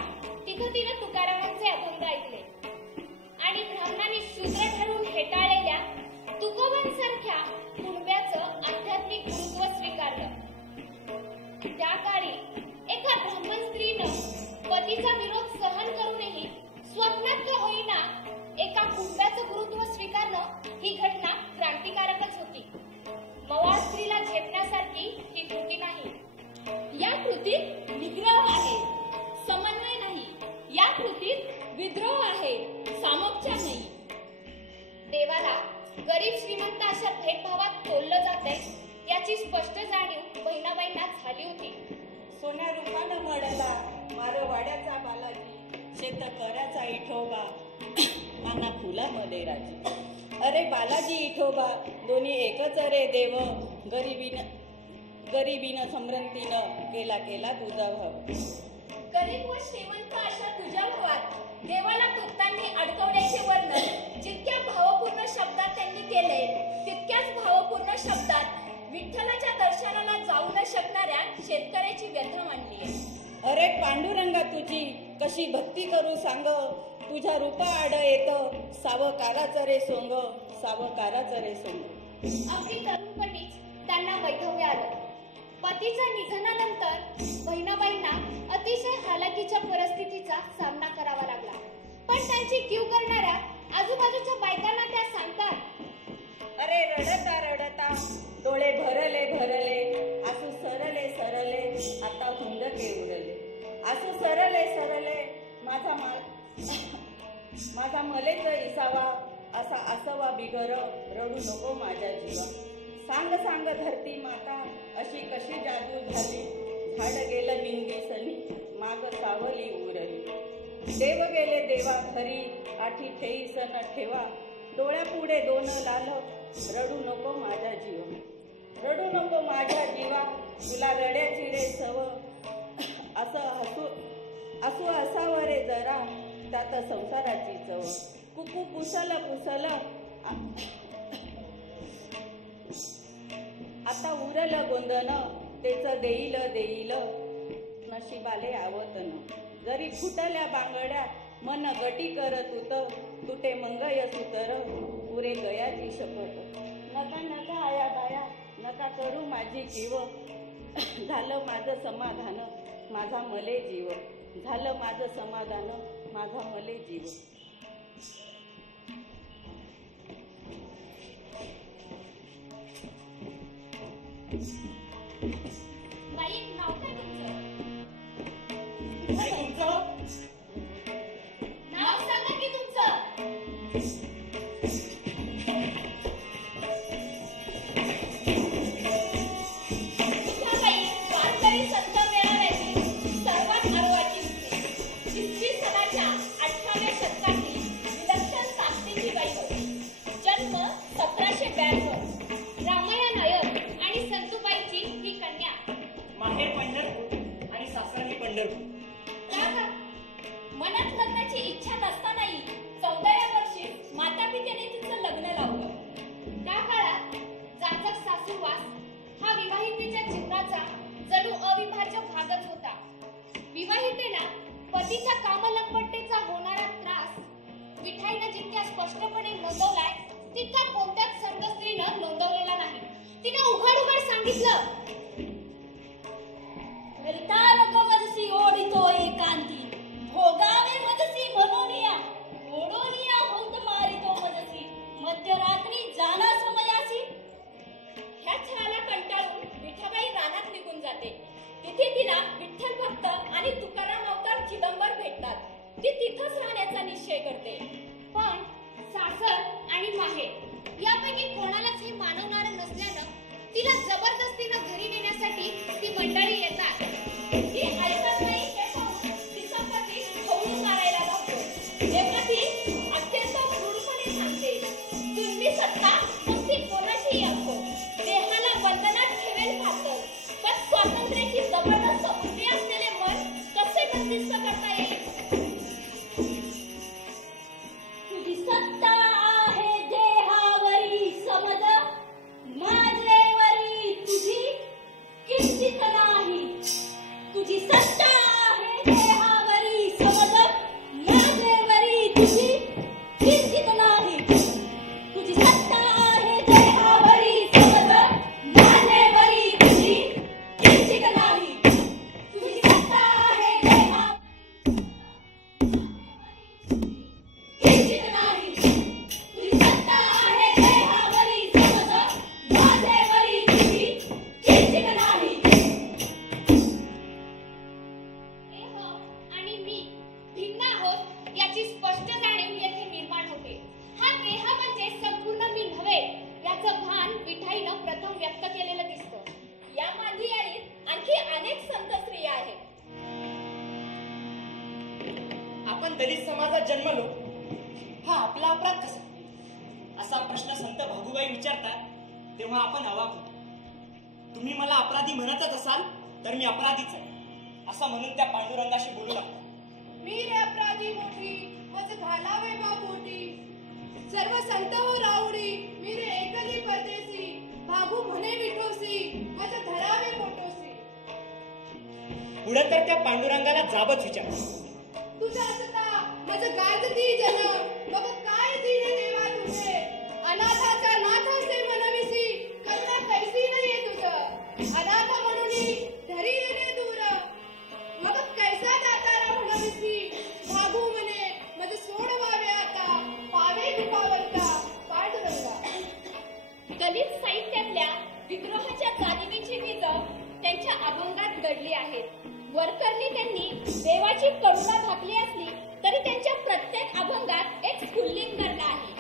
तिथं तिने तुकारामांचे अभंग ऐकले आणि ब्राह्मणांनी शूद्र ठरवून हेटाळलेल्या तुकोबांसारख्या कुणब्याचं आध्यात्मिक गुरुत्व स्वीकारलं. त्या काळी एका ब्राह्मण स्त्रीनं पतीचा विरोध सहन करूनही स्वप्नात का होईना एका कुणब्याचं गुरुत्व स्वीकारणं ही घटना क्रांतिकारकच होती. मवाळ स्त्रीला झेपण्यासारखी ही कृती नाही. या कृतीत निग्रह आहे, समन्वय नाही. या कृतीत विद्रोह आहे, सामोपचार नाही. देवाला गरीब श्रीमंत अशा भेदभावात तोललं जाते याची स्पष्ट जाणीव बहिणाबाईंना झाली होती. सोन्या रूपानं मडला मारवाड्याचा बालाजी, शेतकऱ्याचा इठोबा माना फुलामध्ये राजी. अरे बालाजी इठोबा दोन्ही एकच रे देव, गरिबीनं समृद्धीनं केला तुझा भाव. गरीब व श्रीमंत अशा तुझ्या भावात देवाला तुर्तांनी अडकवण्याचे वर्णन जितक्या भावपूर्ण शब्दात त्यांनी केले तितक्याच भावपूर्ण शब्दात विठ्ठलाच्या दर्शनाला जाऊ न शकणाऱ्या शेतकऱ्याची व्यथा मांडली आहे. अरे पांडुरंगा तुझी कशी भक्ती करू सांग, तुझ्या रूपा आड येत सावकाराचं रे सोंग, सावकाराचं रे सोंग. अगदी तरुणपणीच त्यांना वैधव्य आलं. पतीच्या निधनानंतर बहिणाबाईंना अतिशय हालाकीच्या परिस्थितीचा सामना करावा लागला. पण त्यांची कीव करणाऱ्या आजूबाजूच्या बायकांना त्या सांगतात, अरे रडता रडता डोळे भरले, आसू सरले आता हुंदके उरले. आसू सरले माझा मलेच इसावा, असा असावा बिगर, रडू नको माझ्या जीवा. सांग धरती माता, अशी कशी जादू झाली, झाड गेलं निंगीसनी, माग सावली उरली. देव गेले देवा घरी, आठी ठेई सन ठेवा, डोळ्यापुढे दोन लाल, रडू नको माझ्या जीवा. रडू नको माझ्या जीवा, तुला रड्याची रे सव, असं असू असावं रे जरा, त्यात संसाराची चव. कुकू पुसल आता उरलं गोंदन, तेच देईल नशिबाले आवतन. जरी फुटल्या बांगड्या मन गटी करत होत, तुटे मंगय सुतर, पुरे गयाची शपथ. नगन माझी जीव, झालं माझं समाधान माझा मले जीव, झालं माझं समाधान माझा मले जीव. बाई, नाव काय तुमचं? नाव सांगा की तुमचं. बाई, वारकरी संत मेळाव्याची सर्वात अर्वाची होती. 18व्या शतकातली विलक्षण ताकदीची बाई होती. जन्म 1792. रामायण अय्यर आणि संतूबाईची ही कन्या. माहेर पंढरपूर आणि सासरही पंढरपूर. मनात लग्नाची इच्छा नसतानाही 14व्या वर्षी माता पित्याने तिचं लग्न लावलं. त्या काळात जाचक सासूरवास हा विवाहितेच्या जीवनाचा जणू अविभाज्य भागच होता. विवाहितेला पतीच्या कामलंपटेचा होणारा त्रास विठाईनं जितक्या स्पष्टपणे नोंदवलाय तितका कोणत्याच संत स्त्रीनं नोंदवलेला नाही. तिने उघड उघड सांगितलं, मजसी ओढितो एकांती, भोगावे मजसी मनोनिया, ओढोनिया होत मारितो मजसी, मध्यरात्री जाना समयासी. ह्या छळाला कंटाळून विठाबाई रानात निघून जाते. तिथे तिला विठ्ठल भक्त आणि तुकाराम अवतार चिदंबर भेटतात. ती तिथंच राहण्याचा निश्चय करते. पण सासर आणि माहेर यापैकी कोणालाच हे मानवणारं नसल्यानं तिला जबरदस्तीनं घरी नेण्यासाठी ती मंडळी येतात. ती ऐकत नाही हे पाहून तिचा पती खवळून मारायला लागतो. तेव्हा ती अत्यंत क्रूरपणे सांगते, जुलमी सत्ता मग ती कोणाशीही असो, देहाला बंधनात ठेवेल घातल, पण स्वातंत्र्याची जबरदस्त उभी असलेले मन कसे बंदिस्त करता येईल? तुझी सत्ता आहे देहावरी समज, माझेवरी तुझी किंचित नाही. तुझी सत्ता आहे देहावरी समज, माझेवरी तुझी किंचित नाही. तुझी सत्ता आहे देहावरी समज, माझेवरी तुझी किंचित नाही. तुझी सत्ता आहे देहावरी किंचित नाही. तुझी सत्ता आहे देहावरी समज, माझेवरी तुझी किंचित नाही. देह आणि मी भिन्न आहोत याची स्पष्ट जाणीव येथे निर्माण होते. हा देह म्हणजे संपूर्ण मी नव्हे याचं भान विठाईनं प्रथम व्यक्त केलेलं दिसतं. या मांदियाळीत आणखी अनेक संत स्त्रिया आहेत. आपण दलित समाजात जन्मलो हा आपला अपराध कसा, असा प्रश्न संत भागूबाई विचारतात तेव्हा आपण अवाक होतो. तुम्ही मला अपराधी म्हणतच असाल तर मी अपराधीच आहे असं म्हणून त्या पांडुरंगाशी बोलू लागतात. मी रे अपराधी मोठी मज घालावे बा पोटी, सर्व संत हो राऊडी मी रे एकली परदेसी, भागू म्हणे विठोसी मज धरावे मोठोसी. पुढे तर त्या पांडुरंगाला जाबच विचार, तुझा असता मज गाजती जन, मग काय दिले देवा तुझे, अनाथाचा नाथाचे मनविसी, कन्या कैसी नाही तुझ, अनाथ म्हणून धरी देणे दूर, मग कैसा दातारा म्हणविसी, भागू म्हणे मज सोडवावे आता, पावे दुखावता पांडुरंगा. दलित साहित्यातल्या विद्रोहाच्या जाणीवेची बीज त्यांच्या अभंगात दडली आहेत. वरकरणी त्यांनी देवाची करुणा धाकली असली तरी त्यांच्या प्रत्येक अभंगात एक स्फुल्लिंग दडला आहे.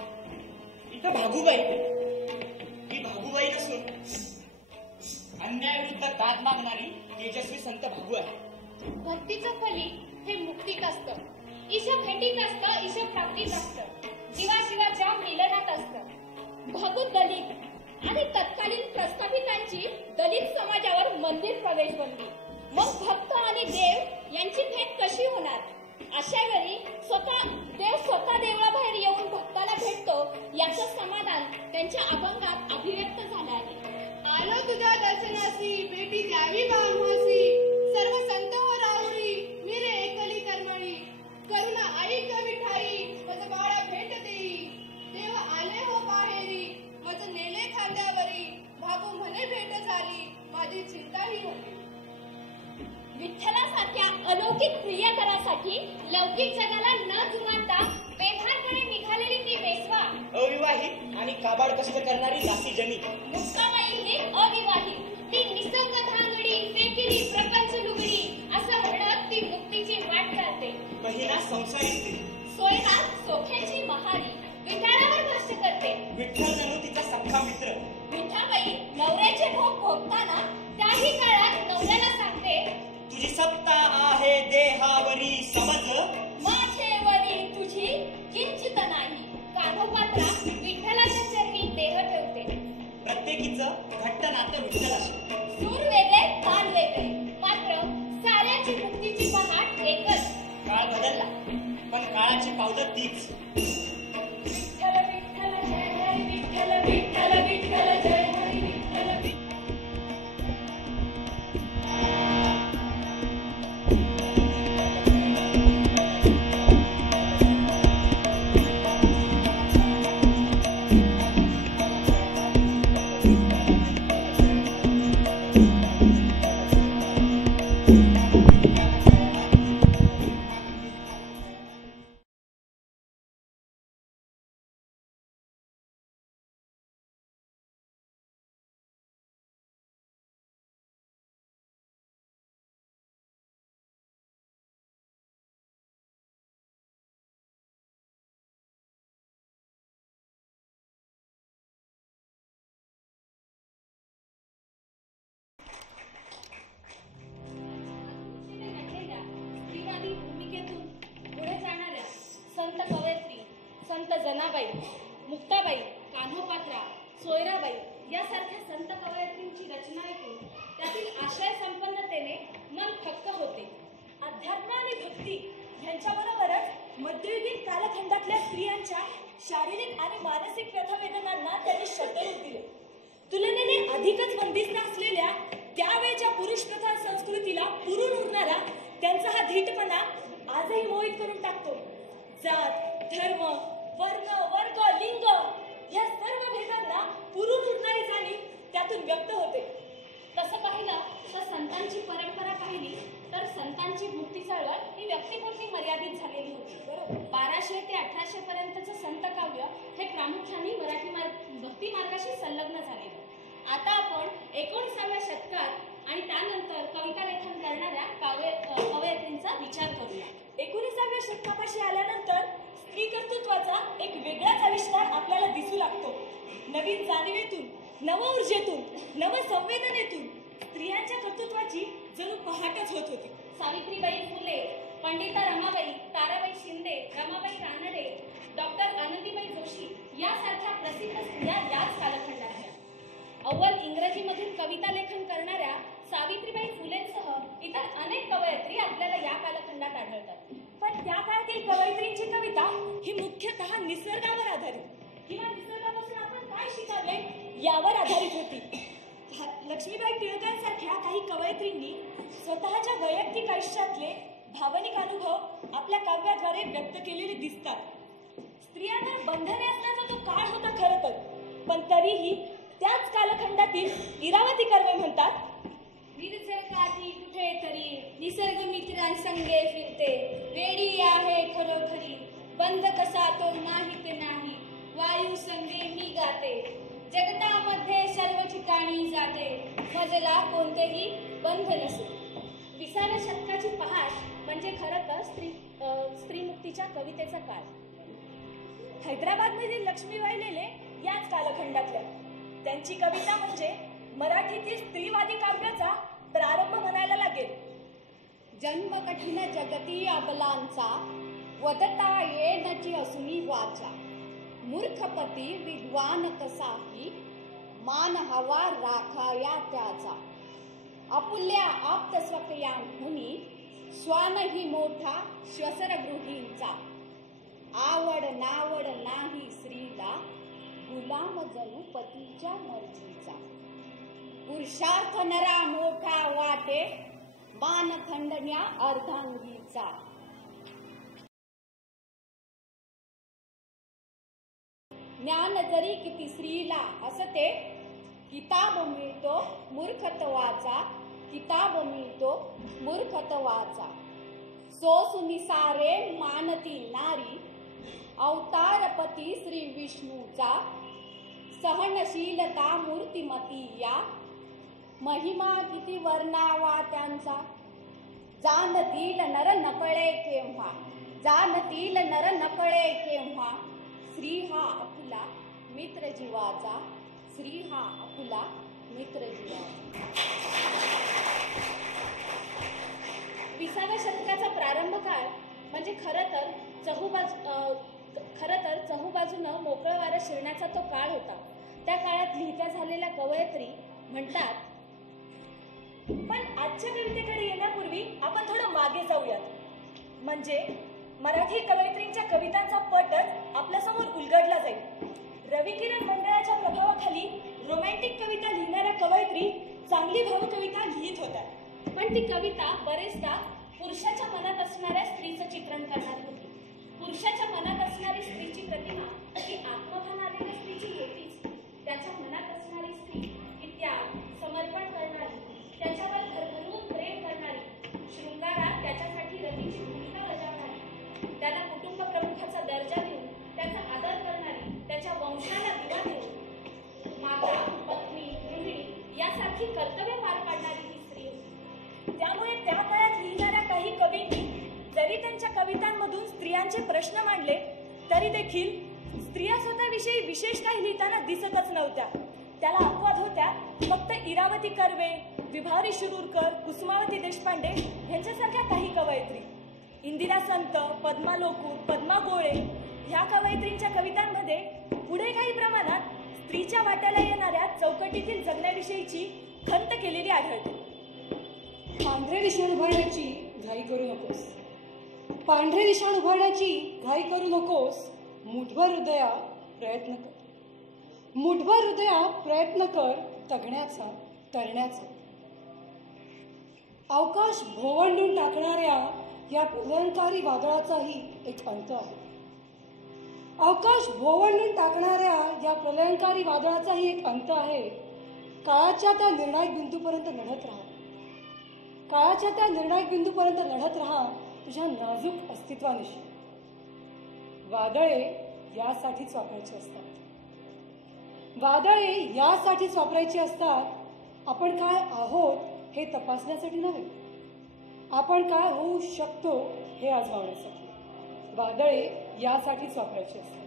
इथं भागूबाई ही भागूबाई नसून अन्यायाविरुद्ध दाद मागणारी तेजस्वी संत भागू आहे. भक्तीचं फली हे मुक्तीत असतं, ईश भेटीत असतं, ईश प्राप्तीत असतं, जीवाशिवाच्या मिलनात असतं. भागू दलित आणि तत्कालीन प्रस्थापितांची दलित समाजावर मंदिर प्रवेश बनली. मग भक्त आणि देव यांची भेट कशी होणार? अशा वेळी स्वतः देवळाबाहेर येऊन भक्ताला भेटतो याचं समाधान त्यांच्या अभंगात अभिव्यक्त झालं आहे. आलो तुझ्या दर्शनासी भेटी द्यावी बा आम्हासी, सर्व संत हो राऊरी मी रे एकली कर्मणी, करुणा ऐक विठाई मज बाळा भेट देई, देव आले हो बाहेरी मज नेले खांद्यावरी, भागू म्हणे भेट झाली सुखासाठी लौकिक जगाला न जुमानता बेभानपणे निघालेली ती बेसवा, अविवाहित आणि काबाड कष्ट करणारी दासी जनी, मुक्ताबाई हे अविवाहित, ती निसंग धांगडी, फेकिली प्रपंच लुगडी असं म्हणत ती मुक्तीची वाट करते. महिना संसारी स्त्री, सोयरात सोख्याची महारी, विठाळावर भाष्य करते. विठ्ठल जणू तिचा सख्खा मित्र. विठाबाई नवऱ्याचे भोग भोगताना त्याही काळात नवऱ्याला सांगते, तुझी सत्ता आहे देहावरी समज, माझेवरी तुझी किंचित नाही. कान्होपात्रा विठ्ठलाच्या चरणी देह ठेवते. प्रत्येकीचं घट्ट नातं विठ्ठलाशी. सूर वेगळे, ताल वेगळे, मात्र साऱ्याची मुक्तीची पहाट एकच. काळ बदलला पण काळाची पावलं तीच. विठ्ठल विठ्ठल जय हरी विठ्ठल, विठ्ठल विठ्ठल जय हरी विठ्ठल, विठ्ठल. स्त्रीवादी भूमिकेतून पुढे जाणाऱ्या संत कवयित्री, संत जनाबाई, मुक्ताबाई, कान्होपात्रा, सोयराबाई यासारख्या संत कवयित्रींची रचना ऐकून त्यातील आशय संपन्नतेने मन थक्क होते. अध्यात्म आणि भक्ती यांच्याबरोबरच मध्ययुगीन कालखंडातल्या स्त्रियांच्या शारीरिक आणि मानसिक व्यथावेदनांना त्यांनी शब्दरूप दिले. तुलनेने अधिकच बंदिस्त असलेल्या त्यावेळच्या पुरुष प्रधान संस्कृतीला पुरून उरणारा त्यांचा हा धीटपणा आजही मोहित करून टाकतो. जात, धर्म, वर्ण, वर्ग, लिंग या सर्व भेदांना पुरून उरणारी जाणीव त्यातून व्यक्त होते. तसं पाहिलं तर संतांची परंपरा पाहिली तर संतांची मुक्ती चळवळ ही व्यक्तिपुरती मर्यादित झालेली होती. बरोबर. 1200 ते 1800 पर्यंतचं संत काव्य हे प्रामुख्याने मराठी भक्ती मार्गाशी संलग्न झालेलं. आता आपण 19व्या शतकात आणि त्यानंतर कविता लेखन करणाऱ्या कवयित्रींचा विचार करूया. 19व्या शतकापाशी आल्यानंतर स्त्री कर्तृत्वाचा एक वेगळाच आविष्कार आपल्याला दिसू लागतो. नवीन जाणीवेतून, नव ऊर्जेतून, नव संवेदनेतून स्त्रियांच्या कर्तृत्वाची जणू पहाटच होत होती. सावित्रीबाई फुले, पंडिता रमाबाई, ताराबाई शिंदे, रमाबाई रानडे, डॉक्टर आनंदीबाई जोशी यासारख्या प्रसिद्ध स्त्रिया याच कालखंडातल्या. अव्वल इंग्रजीमधून कविता लेखन करणाऱ्या सावित्रीबाई फुलेंसह इतर अनेक कवयित्री आपल्याला या कालखंडात आढळतात. पण त्या काळातील कवयित्रींची कविता ही मुख्यतः निसर्गावर आधारित किंवा निसर्गापासून आपण काय शिकावे यावर आधारित होती. लक्ष्मीबाई टिळकांसारख्या काही कवयित्रींनी स्वतःच्या वैयक्तिक आयुष्यातले भावनिक अनुभव आपल्या काव्याद्वारे व्यक्त केलेले दिसतात. स्त्रियांना बंधने असण्याचा तो काळ होता खरं तर, पण तरीही त्याच कालखंडातील इरावती कर्वे म्हणतात, निर्जरकाठी कुठेतरी निसर्ग मित्रांसंगे फिरते, वेडी आहे खरोखरी बंद कसा तो माहित नाही, वायू संगे मी गाते, जगतामध्ये सर्व ठिकाणी जाते, मजला कोणतेही बंध नसे. 20व्या शतकाची पहाट म्हणजे खरं तर स्त्रीमुक्तीच्या कवितेचा काळ. हैदराबादमधील लक्ष्मीबाई लेले याच कालखंडातल्या. त्यांची कविता म्हणजे मराठीतील स्त्रीवादी काव्याचा प्रारंभ म्हणायला लागेल. जन्म कठीण जगती अबलांचा, वदता येनची असुनी वाचा, मूर्खपती विद्वान कसाही, मान हवा राखाया त्याचा, आपुल्या आप्त स्वकयांहुनी, स्वानही मोठा श्वसर गृहींचा, आवड नावड नाही स्त्रीला, गुलाम जणू पतीच्या मर्जीचा, पुरुषार्थ नरा मोठा वाटे, मान खंडण्या अर्धांगीचा. ज्ञान जरी किती स्त्रीला असते, किताब मिळतो मूर्खत्वाचा, किताब मिळतो मूर्खत्वाचा. जो सुनिसारे मानती नारी, अवतारपती श्री विष्णूचा, सहनशीलता मूर्तिमती या, महिमा किती वर्णावा त्यांचा, जाणतील नर नकळे केव्हा, जाणतील नर नकळे केव्हा, श्री हा आपुला मित्र जीवाचा, श्री हा आपुला मित्र जीवाचा. 20व्या शतकाचा प्रारंभ काळ म्हणजे खरं तर चहूबाजूनं मोकळं वारं शिरण्याचा तो काळ होता. त्या काळात लिहित्या झालेल्या कवयित्री म्हणतात, पण आजच्या कवितेकडे येण्यापूर्वी आपण थोडं मागे जाऊयात. म्हणजे मराठी कवयित्रींच्या कवितांचा पटच आपल्यासमोर उलगडला जाईल. रवी किरण मंडळाच्या प्रभावाखाली रोमॅन्टिक कविता लिहिणाऱ्या कवयित्री चांगली भावकविता लिहित होत्या. पण ती कविता बरेचदा पुरुषाच्या मनात असणाऱ्या स्त्रीचं चित्रण करणारी होती. पुरुषाच्या मनात असणारी स्त्रीची प्रतिमा ही आत्मभान आलेल्या स्त्रीची होतीच. त्याच्या मनात असणारी स्त्री ही त्याग, समर्पण करणारी, त्याच्यावर भरभरून प्रेम करणारी, शृंगारात त्याच्यासाठी रतीची भूमिका बजावणारी, त्याला कुटुंब प्रमुखाचा दर्जा देऊन त्याचा आदर करणारी, त्याच्या वंशाला दिवा देऊन माता, पत्नी, गृहिणी यासारखी कर्तव्य पार पाडणारी ही स्त्री होती. त्यामुळे त्या काळात लिहिणाऱ्या काही कवींनी जरी त्यांच्या कवितांमधून स्त्रियांचे प्रश्न मांडले तरी देखील स्त्रिया स्वतःविषयी विशेष काही लिहिताना दिसतच नव्हत्या. त्याला अपवाद होत्या फक्त इरावती कर्वे, विभावरी शिरूरकर, कुसुमावती देशपांडे यांच्यासारख्या काही कवयित्री. इंदिरा संत, पद्मा लोकूर, पद्मा गोळे ह्या कवयित्रींच्या कवितांमध्ये पुढे काही प्रमाणात स्त्रीच्या वाट्याला येणाऱ्या चौकटीतील जगण्याविषयीची खंत केलेली आढळते. पांढरे विषाण उभारण्याची घाई करू नकोस, पांढरे विषाण उभारण्याची घाई करू नकोस. मुठभर हृदया प्रयत्न कर, मुठभर हृदया प्रयत्न कर तगण्याचा, तरण्याचा. अवकाश भोवंडून टाकणाऱ्या या प्रलयंकारी वादळाचाही एक अंत आहे. अवकाश भोवंडून टाकणाऱ्या या प्रलयंकारी वादळाचाही एक अंत आहे. काळाच्या त्या निर्णायक बिंदूपर्यंत लढत राहा, काळाच्या त्या निर्णायक बिंदूपर्यंत लढत राहा तुझ्या नाजूक अस्तित्वानिशी. वादळे यासाठीच वापरायची असतात, वादळे यासाठीच वापरायची असतात. आपण काय आहोत हे तपासण्यासाठी नव्हे, आपण काय होऊ शकतो हे आजमावण्यासाठी. वादळे यासाठीच वापरायची असतात.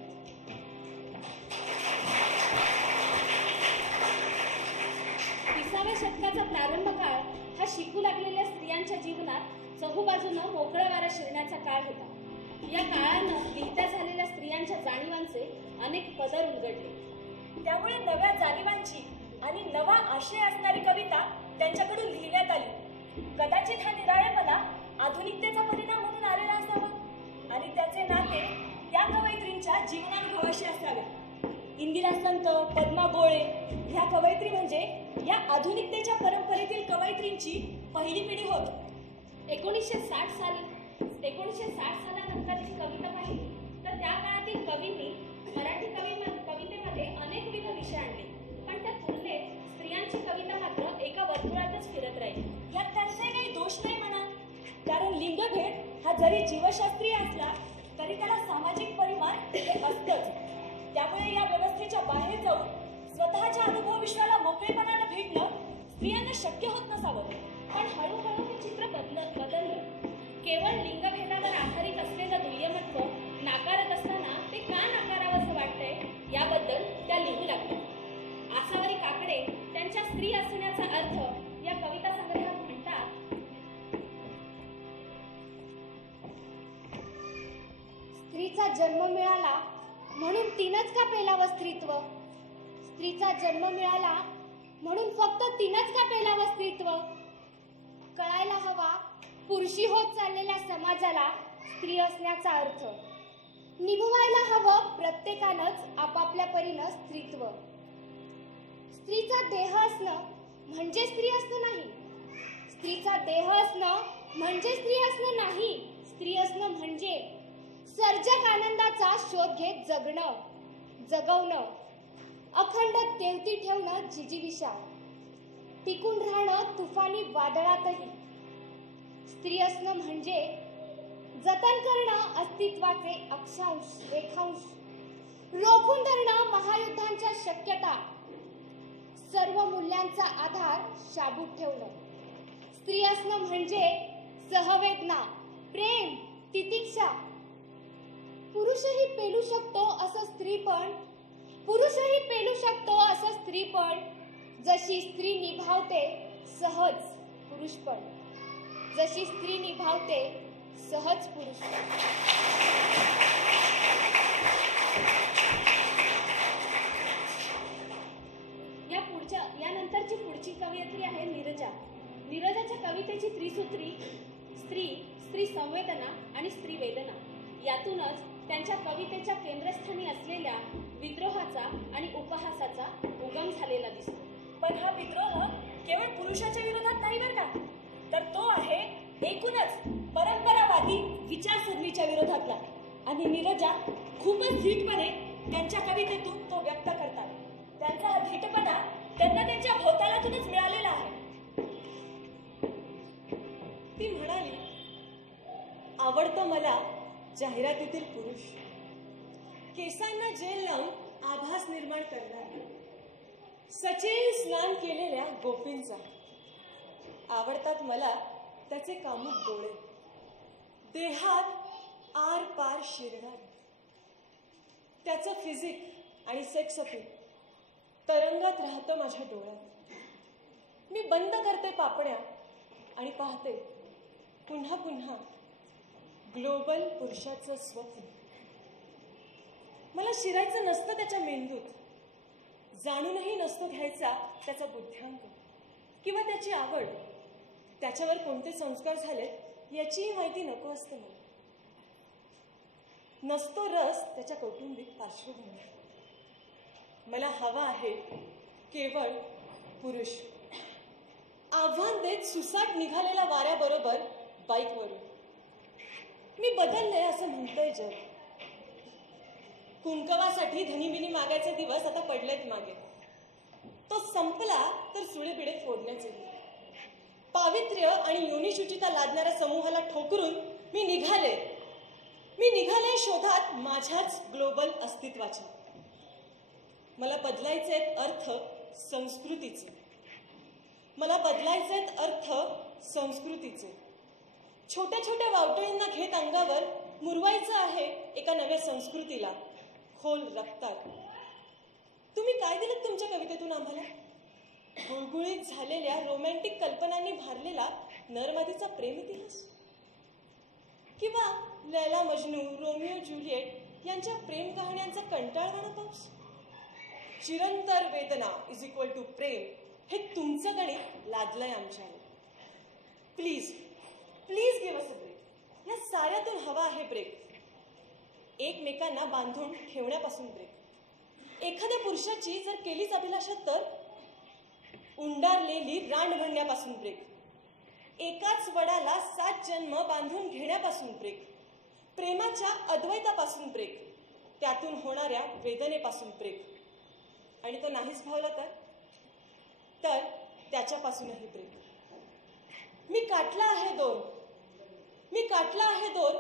20व्या शतकाचा प्रारंभ काळ हा शिकू लागलेल्या स्त्रियांच्या जीवनात चहूबाजूनं मोकळा वारा शिरण्याचा काळ होता. या काळानं लिहित्या झालेल्या स्त्रियांच्या जाणीवांचे अनेक पदर उलगडले. त्यामुळे नव्या जाणीवांची आणि नवा आशय असणारी कविता त्यांच्याकडून लिहिण्यात आली. कदाचित हा निराळेपणा आधुनिकतेचा परिणाम म्हणून आलेला असावा आणि त्याचे नाते त्या कवयित्रींच्या जीवनानुभवाशी असावे. इंदिरा संत, पद्मा गोळे ह्या कवयित्री म्हणजे या आधुनिकतेच्या परंपरेतील कवयित्रींची पहिली पिढी होत. 1960 सालानंतरची कविता पाहिली तर त्या काळातील कवींनी मराठी कवितेमध्ये अनेकविध विषय आणले, पण त्या तुलनेत स्त्रियांची कविता मात्र एका वर्तुळातच फिरत राहिली. यात त्यांचे काही दोष नाही म्हणा, कारण लिंगभेद हा जरी जीवशास्त्रीय असला तरी त्याला सामाजिक परिमाण हे असतंच. त्यामुळे या व्यवस्थेच्या बाहेर जाऊन स्वतःच्या अनुभव विश्वाला मोकळेपणानं भेटणं स्त्रियांना शक्य होत नसावं. पण हळूहळू हे चित्र बदललं. केवळ लिंगभेदावर आधारित असलेलं दुय्यमत्व नाकारत असताना ते का नाकारावंसं वाटतंय याबद्दल त्या लिहू लागल्या. आसावरी काकडे त्यांच्या स्त्री असण्याचा अर्थ या कविता संग्रहात म्हणतात, स्त्रीचा जन्म मिळाला म्हणून तिनंच का पेलावं स्त्रीत्व, स्त्रीचा जन्म मिळाला म्हणून फक्त तिनंच का पेलावं स्त्रीत्व. कळायला हवा पुरुषी होत चाललेल्या समाजाला स्त्री असण्याचा अर्थ. निभवायला हवं प्रत्येकानंच आपापल्या परीनं स्त्रीत्व. स्त्रीचा देह असणं म्हणजे स्त्री असणं नाही, स्त्रीचा देह असणं म्हणजे स्त्री असणं नाही. स्त्री असणं म्हणजे सर्जक आनंदाचा शोध घेत जगणं, जगवणं, अखंड तेवती ठेवणं जिजीविषा, टिकून राहणं तुफानी वादळातही. स्त्री असणं म्हणजे जतन करणं अस्तित्वाचे अक्षांश रेखांश, रोखून धरणं महायुद्धांच्या शक्यता, सर्व मूल्यांचा आधार शाबूत ठेवणं. स्त्री असणं म्हणजे सहवेदना, प्रेम, तितिक्षा. पुरुषही पेलू शकतो असं स्त्रीपण, जशी स्त्री निभावते सहज पुरुषपण, जशी स्त्री निभावते सहज पुरुषपण. यानंतरची पुढची कवयित्री आहे नीरजा. नीरजाच्या कवितेची त्रिसूत्री स्त्री संवेदना आणि स्त्री वेदना यातूनच त्यांच्या कवितेच्या केंद्रस्थानी असलेल्या विद्रोहाचा आणि उपहासाचा उगम झालेला दिसतो. पण हा विद्रोह केवळ पुरुषाच्या विरोधात नाही बरं का, तर तो आहे एकूणच परंपरावादी विचारसरणीच्या विरोधातला. आणि नीरजा खूपच धीटपणे त्यांच्या कवितेतून तो व्यक्त करतात. त्यांचा हा धीटपणा त्यांना त्यांच्या भोवतालातूनच मिळालेला आहे. ती म्हणाली, आवडतं मला जाहिरातीतील पुरुष, केसांना जेल लावून आभास निर्माण करणारा, सचेल स्नान केलेल्या गोपींचा. आवडतात मला त्याचे कामुक डोळे, देहात आर पार शिरणार. त्याचं फिजिक आणि सेक्स अपील तरंगात राहतं माझ्या डोळ्यात. मी बंद करते पापण्या आणि पाहते पुन्हा पुन्हा ग्लोबल पुरुषाचं स्वप्न. मला शिरायचं नसतं त्याच्या मेंदूत, जाणूनही नसतो घ्यायचा त्याचा बुद्ध्यांक किंवा त्याची आवड. त्याच्यावर कोणते संस्कार झालेत याचीही माहिती नको असते मला. नसतो रस त्याच्या कौटुंबिक पार्श्वभूमीवर. मला हवा आहे केवळ पुरुष. आव्हान देत सुसाट निघालेल्या वाऱ्याबरोबर बाईकवरून. मी बदलले असं म्हणतंय जग. कुंकवासाठी धनीबिनी मागायचे दिवस आता पडलेत मागे. तो संपला तर सुळेबिडे फोडण्याचे. पावित्र्य आणि योनिशुचिता लादणाऱ्या समूहाला ठोकरून मी निघाले शोधात माझ्याच ग्लोबल अस्तित्वाच्या. मला बदलायचे अर्थ संस्कृतीचे. छोट्या छोट्या वावटळींना घेत अंगावर मुरवायचं आहे एका नव्या संस्कृतीला खोल रक्तात. तुम्ही काय दिलं तुमच्या कवितेतून आम्हाला? गुळगुळीत झालेल्या रोमॅन्टिक कल्पनांनी भारलेला नरमादीचा प्रेम इतिहास, किंवा लैला मजनू, रोमिओ ज्युलिएट यांच्या प्रेम कहाण्यांचा कंटाळवाणा पाऊस. चिरंतर वेदना इज इक्वल टू प्रेम हे तुमचं गणित लादलंय आमच्यावर. Please give us a break. या साऱ्यातून हवा आहे ब्रेक. एकमेकांना बांधून ठेवण्यापासून ब्रेक. एखाद्या पुरुषाची जर केलीच अभिलाषा तर उंडारलेली रांड म्हणण्यापासून ब्रेक. एकाच वडाला 7 जन्म बांधून घेण्यापासून ब्रेक. प्रेमाच्या अद्वैतापासून ब्रेक. त्यातून होणाऱ्या वेदनेपासून ब्रेक. आणि तो नाहीच भावला तर त्याच्यापासूनही ब्रेक. मी काटला आहे दोर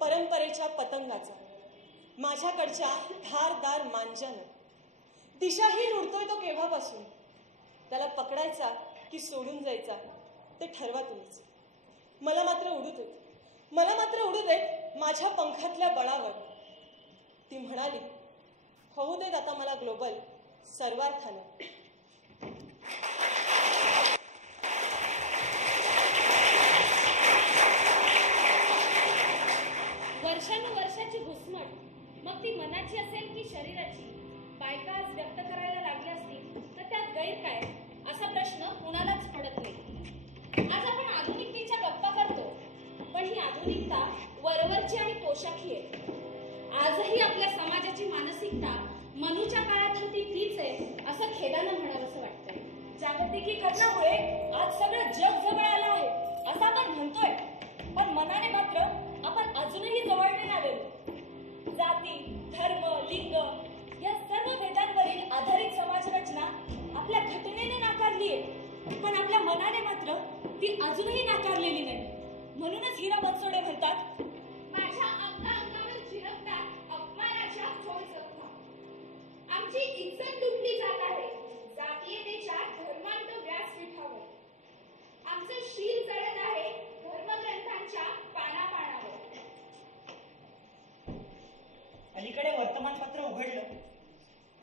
परंपरेच्या पतंगाचा. माझ्याकडच्या धारदार मांजानं. दिशाहीन उडतोय तो केव्हापासून. त्याला पकडायचा की सोडून जायचा ते ठरवा तुम्हीच. मला मात्र उडू देत माझ्या पंखातल्या बळावर. ती म्हणाली, होऊ देत आता मला ग्लोबल सर्वार्थानं. वर्षानुवर्षाची घुसमट, मग ती मनाची असेल की शरीराची, बायका आज व्यक्त करायला लागल्या असतील तर त्यात गैर काय असा प्रश्न कुणालाच पडत नाही. आज आपण आधुनिकतेच्या गप्पा करतो, पण ही आधुनिकता वरवरची आणि पोशाखी आहे. आजही आपल्या समाजाची मानसिकता मनूच्या काळात होती तीच आहे असं खेदानं म्हणावंसं वाटतंय. जागतिकीकरणामुळे आज सगळं जग जवळ आलं आहे असं आपण म्हणतोय, पण मनाने मात्र आपण अजूनही जवळ नाही आलेलो. जाती, धर्म, लिंग या सर्व भेदांवरील आधारित समाजरचना आपल्या घटनेने नाकारली आहे, पण आपल्या मनाने मात्र ती अजूनही नाकारलेली नाही. म्हणूनच हिरा बनसोडे म्हणतात,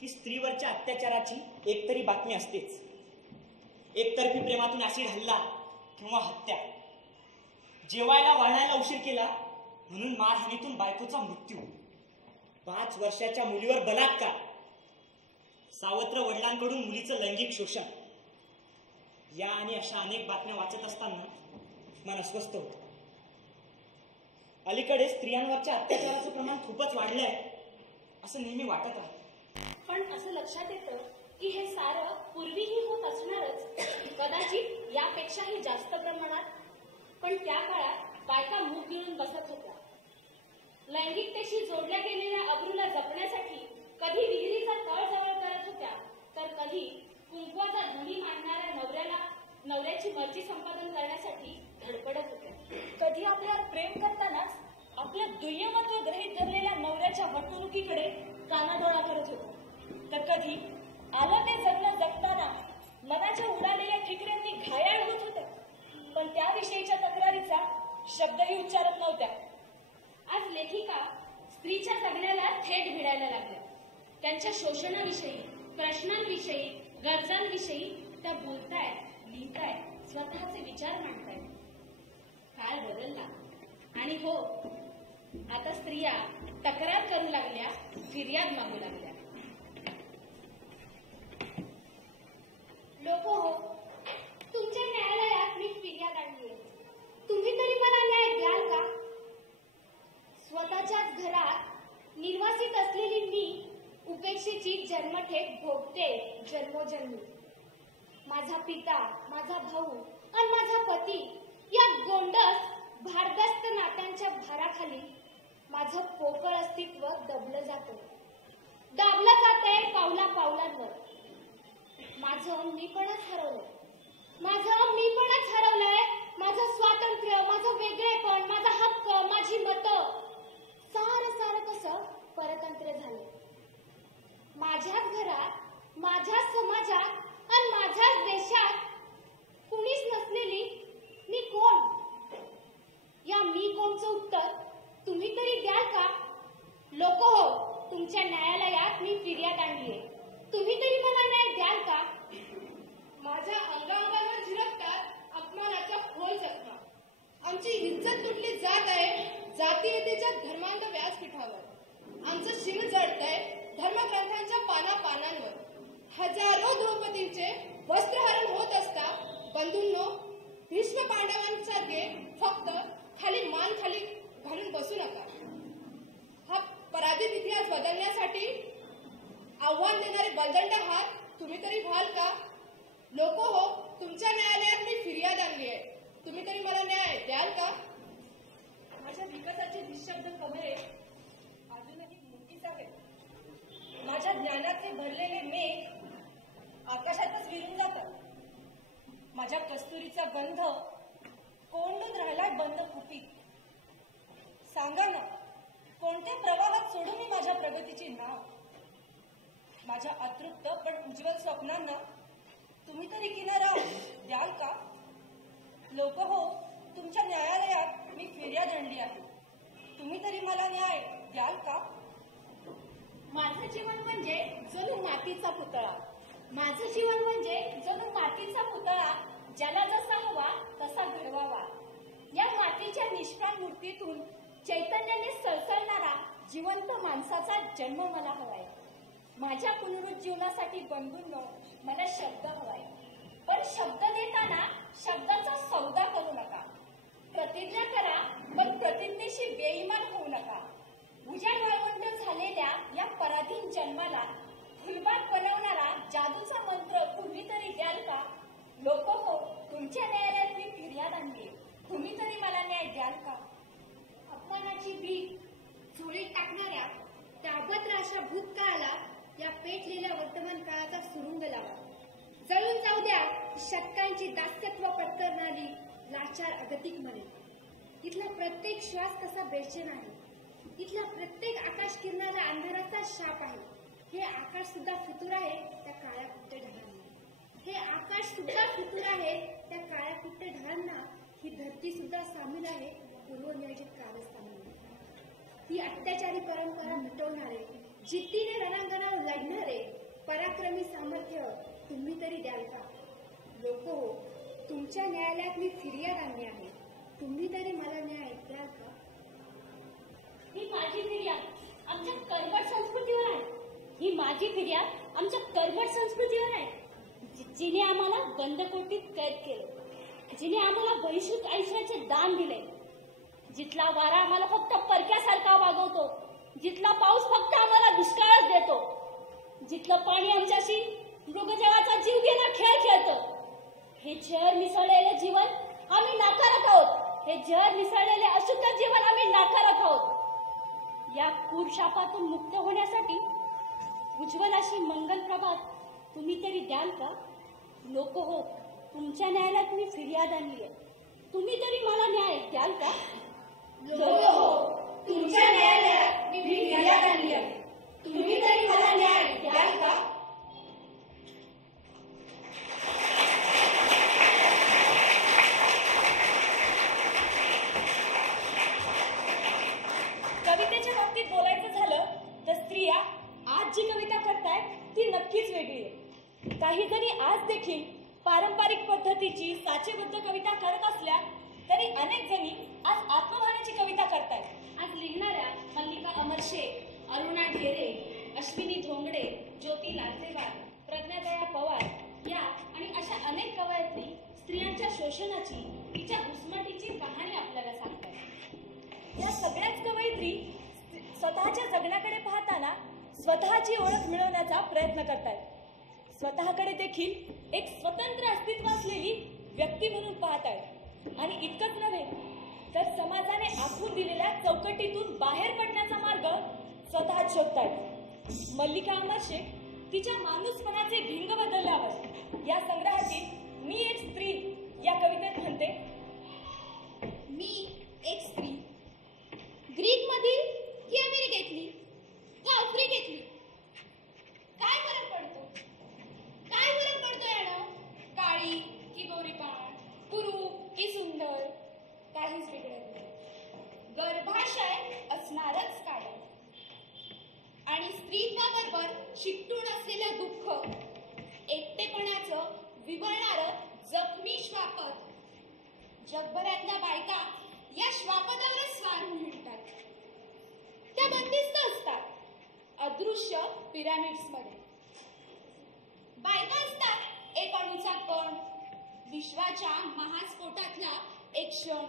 की स्त्रीवरच्या अत्याचाराची एकतरी बातमी असतेच. एकतर्फी प्रेमातून ऍसिड हल्ला किंवा हत्या, जेवायला वाढायला उशीर केला म्हणून मारहाणीतून बायकोचा मृत्यू, 5 वर्षाच्या मुलीवर बलात्कार, सावत्र वडिलांकडून मुलीचं लैंगिक शोषण, या आणि अशा अनेक बातम्या वाचत असताना मन अस्वस्थ होतं. अलीकडे स्त्रियांवरच्या अत्याचाराचं प्रमाण खूपच वाढलंय असं नेहमी वाटत राहतं. पण असं लक्षात येतं की हे सारं पूर्वीही होत असणारच, कदाचित यापेक्षाही जास्त प्रमाणात. पण त्या काळात बायका मूग गिळून बसत होत्या. लैंगिकतेशी जोडल्या गेलेल्या अब्रूला जपण्यासाठी कधी विहिरीचा तळ जवळ करत होत्या, तर कधी कुंकवाचा धनी मांडणाऱ्या नवऱ्याची मर्जी संपादन करण्यासाठी धडपडत होत्या. कधी आपल्यावर प्रेम करतानाच आपलं दुय्यमत्व गृहीत धरलेल्या नवऱ्याच्या वर्तणुकीकडे कानाडोळा करत होतो, तर कधी आलं ते जगणं जगताना मनाच्या उडालेल्या ठिकऱ्यांनी घायाळ होत होत्या, पण त्याविषयीच्या तक्रारीचा शब्दही उच्चारत नव्हत्या. आज लेखिका स्त्रीच्या जगण्याला थेट भिडायला लागल्या. त्यांच्या शोषणाविषयी, प्रश्नांविषयी, गरजांविषयी त्या बोलतायत, लिहितायत, स्वतःचे विचार मांडतायत. काळ बदलला आणि हो, आता स्त्रिया तक्रार करू लागल्या, फिर्याद मागू लागल्या. लोक हो, तुमच्या न्यायालयात मी फिर्याद आणली. तुम्ही तरी मला न्याय द्याल का? स्वतःच्याच घरात निर्वासित असलेली मी उपेक्षेची जन्मठेप भोगते जन्मोजन्मी. माझा पिता, माझा भाऊ आणि माझा पती या गोंडस भारदस्त नात्यांच्या भाराखाली माझं पोकळ अस्तित्व दाबलं जातंय पावला पावलांवर. माझं मीपणच हरवलंय. माझं स्वातंत्र्य, माझं वेगळेपण, माझा हक्क, माझी मतं सारं कसं परतंत्र झालं. माझ्याच घरात, माझ्याच समाजात आणि माझ्याच देशात कुणीच नसलेली मी कोण? या मी कोणचं उत्तर तुम्ही तरी द्याल का? लोक हो, तुमच्या न्यायालयात मी फिर्याद आणलीये. तुम्ही तरी मला न्याय द्याल का? माझ्या अंगावर झिरपतात अपमानाच्या खोल जखमा. आमची इज्जत तुटली जात आहे जातीयतेच्या धर्मांध व्यासपीठावर. आमचं शिर जडतंय धर्मग्रंथांच्या पानांवर. हजारो द्रौपदींचे वस्त्रहरण होत असता बंधूंनो, भीष्म पांडवांसारखे फक्त मान खाली घालून बसू नका. हा पराधीन इतिहास बदलण्यासाठी आव्हान देणारे बलदंड हात तुम्ही तरी व्हाल का? लोक हो, तुमच्या न्यायालयात मी फिर्याद आणली आहे. तुम्ही तरी मला न्याय द्याल का? माझ्या विकासाची निशब्द कमरे अजूनही मोठीच आहेत. माझ्या ज्ञानाचे भरलेले मेघ आकाशातच विरून जातात. माझ्या कस्तुरीचा गंध कोंडून राहिलाय बंद कुपीत. सांगा ना, कोणत्या प्रवाहात सोडू मी माझ्या प्रगतीची नाव? माझ्या अतृप्त पण उज्ज्वल स्वप्नांना तुम्ही तरी किनारा द्याल का? लोक हो, तुमच्या न्यायालयात मी फिर्याद आणली आहे. तुम्ही तरी मला न्याय द्याल का? माझं जीवन म्हणजे जणू मातीचा पुतळा. माझं जीवन म्हणजे जणू मातीचा पुतळा, ज्याला जसा हवा तसा घडवावा. या मातीच्या निष्प्राण मूर्तीतून चैतन्याने सळसळणारा जिवंत माणसाचा जन्म मला हवाय. माझ्या पुनरुज्जीवनासाठी बंधूंनो, मला शब्द हवाय. पण शब्द देताना शब्दाचा सौदा करू नका. प्रतिज्ञा करा, पण प्रतिज्ञेशी बेईमान होऊ नका. उजाड वाळवंट झालेल्या या पराधीन जन्माला फुलबाग बनवणारा जादूचा मंत्र तुम्ही तरी द्याल का? लोक हो, तुमच्या न्यायालयात मी फिर्याद आणली. तुम्ही तरी मला न्याय द्याल का? अपमानाची भीक झोळीत टाकणाऱ्या त्या अभद्र अशा भूतकाळाला या पेटलेल्या वर्तमान काळाचा सुरुंग लावा. जळून जाऊ द्या शतकांची दास्यत्व पत्करणारी लाचार अगतिक म्हणे. इथला प्रत्येक श्वास कसा बेचैन आहे. इथला प्रत्येक आकाश किरणाला अंधाराचा शाप आहे. हे आकाश सुद्धा फितूर आहे त्या काळ्या कुट्ट ढगांना. हे आकाश सुद्धा फितूर आहे त्या काळ्या कुट्ट ढगांना. ही धरती सुद्धा सामील आहे पूर्वनियोजित कारस्थानांना. ही अत्याचारी परंपरा मिटवणारे, जिद्दीने रणांगणावर लढणारे पराक्रमी सामर्थ्य तुम्ही तरी द्याल का? लोक हो, तुमच्या न्यायालयात मी फिर्याद आणली आहे. तुम्ही तरी मला न्याय द्याल का? ही माझी फिर्याद आमच्या कर्मठ संस्कृतीवर आहे. ही माझी फिर्याद आमच्या कर्मठ संस्कृतीवर आहे. जिने आम्हाला बंदकोटीत कैद केलं, जिने आम्हाला बहिष्कृत आयुष्याचे दान दिले, जिथला वारा आम्हाला फक्त परक्यासारखा वागवतो, जिथला पाऊस फक्त आम्हाला दुष्काळच देतो, जिथलं पाणी आमच्याशी मृगजळाचा जीव घेणा खेळ खेळतं, हे जहर मिसळलेले जीवन आम्ही नाकारत आहोत. हे जहर मिसळलेले अशुद्ध जीवन आम्ही नाकारत आहोत. या क्रूरशापातून मुक्त होण्यासाठी उज्ज्वल अशी मंगल प्रभात तुम्ही तरी द्याल का? लोक हो, तुमच्या न्यायालयात मी फिर्याद आणली आहे. तुम्ही तरी मला न्याय द्याल का? लोक हो, तुमच्या न्यायालयात मी फिर्याद आणली आहे. तुम्ही तरी मला न्याय द्याल का? कवितेच्या बाबतीत बोलायचं झालं तर स्त्रिया आज जी कविता करतायत ती नक्कीच वेगळी आहे. काही जणी आज देखील पारंपरिक पद्धतीची साचेबद्ध कविता करत असल्या तरी अनेक जणी आज आत्मभावनेची कविता करतायत. आज लिहिणाऱ्या मल्लिका अमरशेख, अरुणा ढेरे, अश्विनी धोंगडे, ज्योती लालतेवार, प्रज्ञादया पवार या आणि अशा अनेक कवयित्री स्त्रियांच्या शोषणाची, तिच्या घुसमटीची कहाणी आपल्याला सांगतात. या सगळ्याच कवयित्री स्वतःच्या जगण्याकडे पाहताना स्वतःची ओळख मिळवण्याचा प्रयत्न करतायत. स्वतःकडे देखील एक स्वतंत्र अस्तित्व असलेली व्यक्ती म्हणून पाहतायत आणि इतकंच नव्हे तर समाजाने आखून दिलेल्या चौकटीतून बाहेर पडण्याचा मार्ग स्वतः शोधतायत. मल्लिका अमरशेख तिच्या माणूसपणाचे भिंग बदलल्यावर या संग्रहातील मी एक स्त्री या कवितेत म्हणते, मी एक स्त्री ग्रीक मधील की अमेरिकेतली का आफ्रिकेतली, काय फरक पडतो? काय फरक पडतो यानं? काळी की गोरीपाण, कुरूप की सुंदर, काहीच बिघडत नाही. गर्भाशय असणारच कायम. आणि स्त्रीत्वाबरोबर शिकटून असलेलं दुःख, एकटेपणाचं विवळणारं जखमी श्वापद. जगभरातल्या बायका या श्वापदावरच स्वार होऊन हिंडतात. त्या बंदिस्त असतात अदृश्य पिरॅमिड्समध्ये. बायका असतात एक अणूचा कण, विश्वाच्या महास्फोटातला एक क्षण.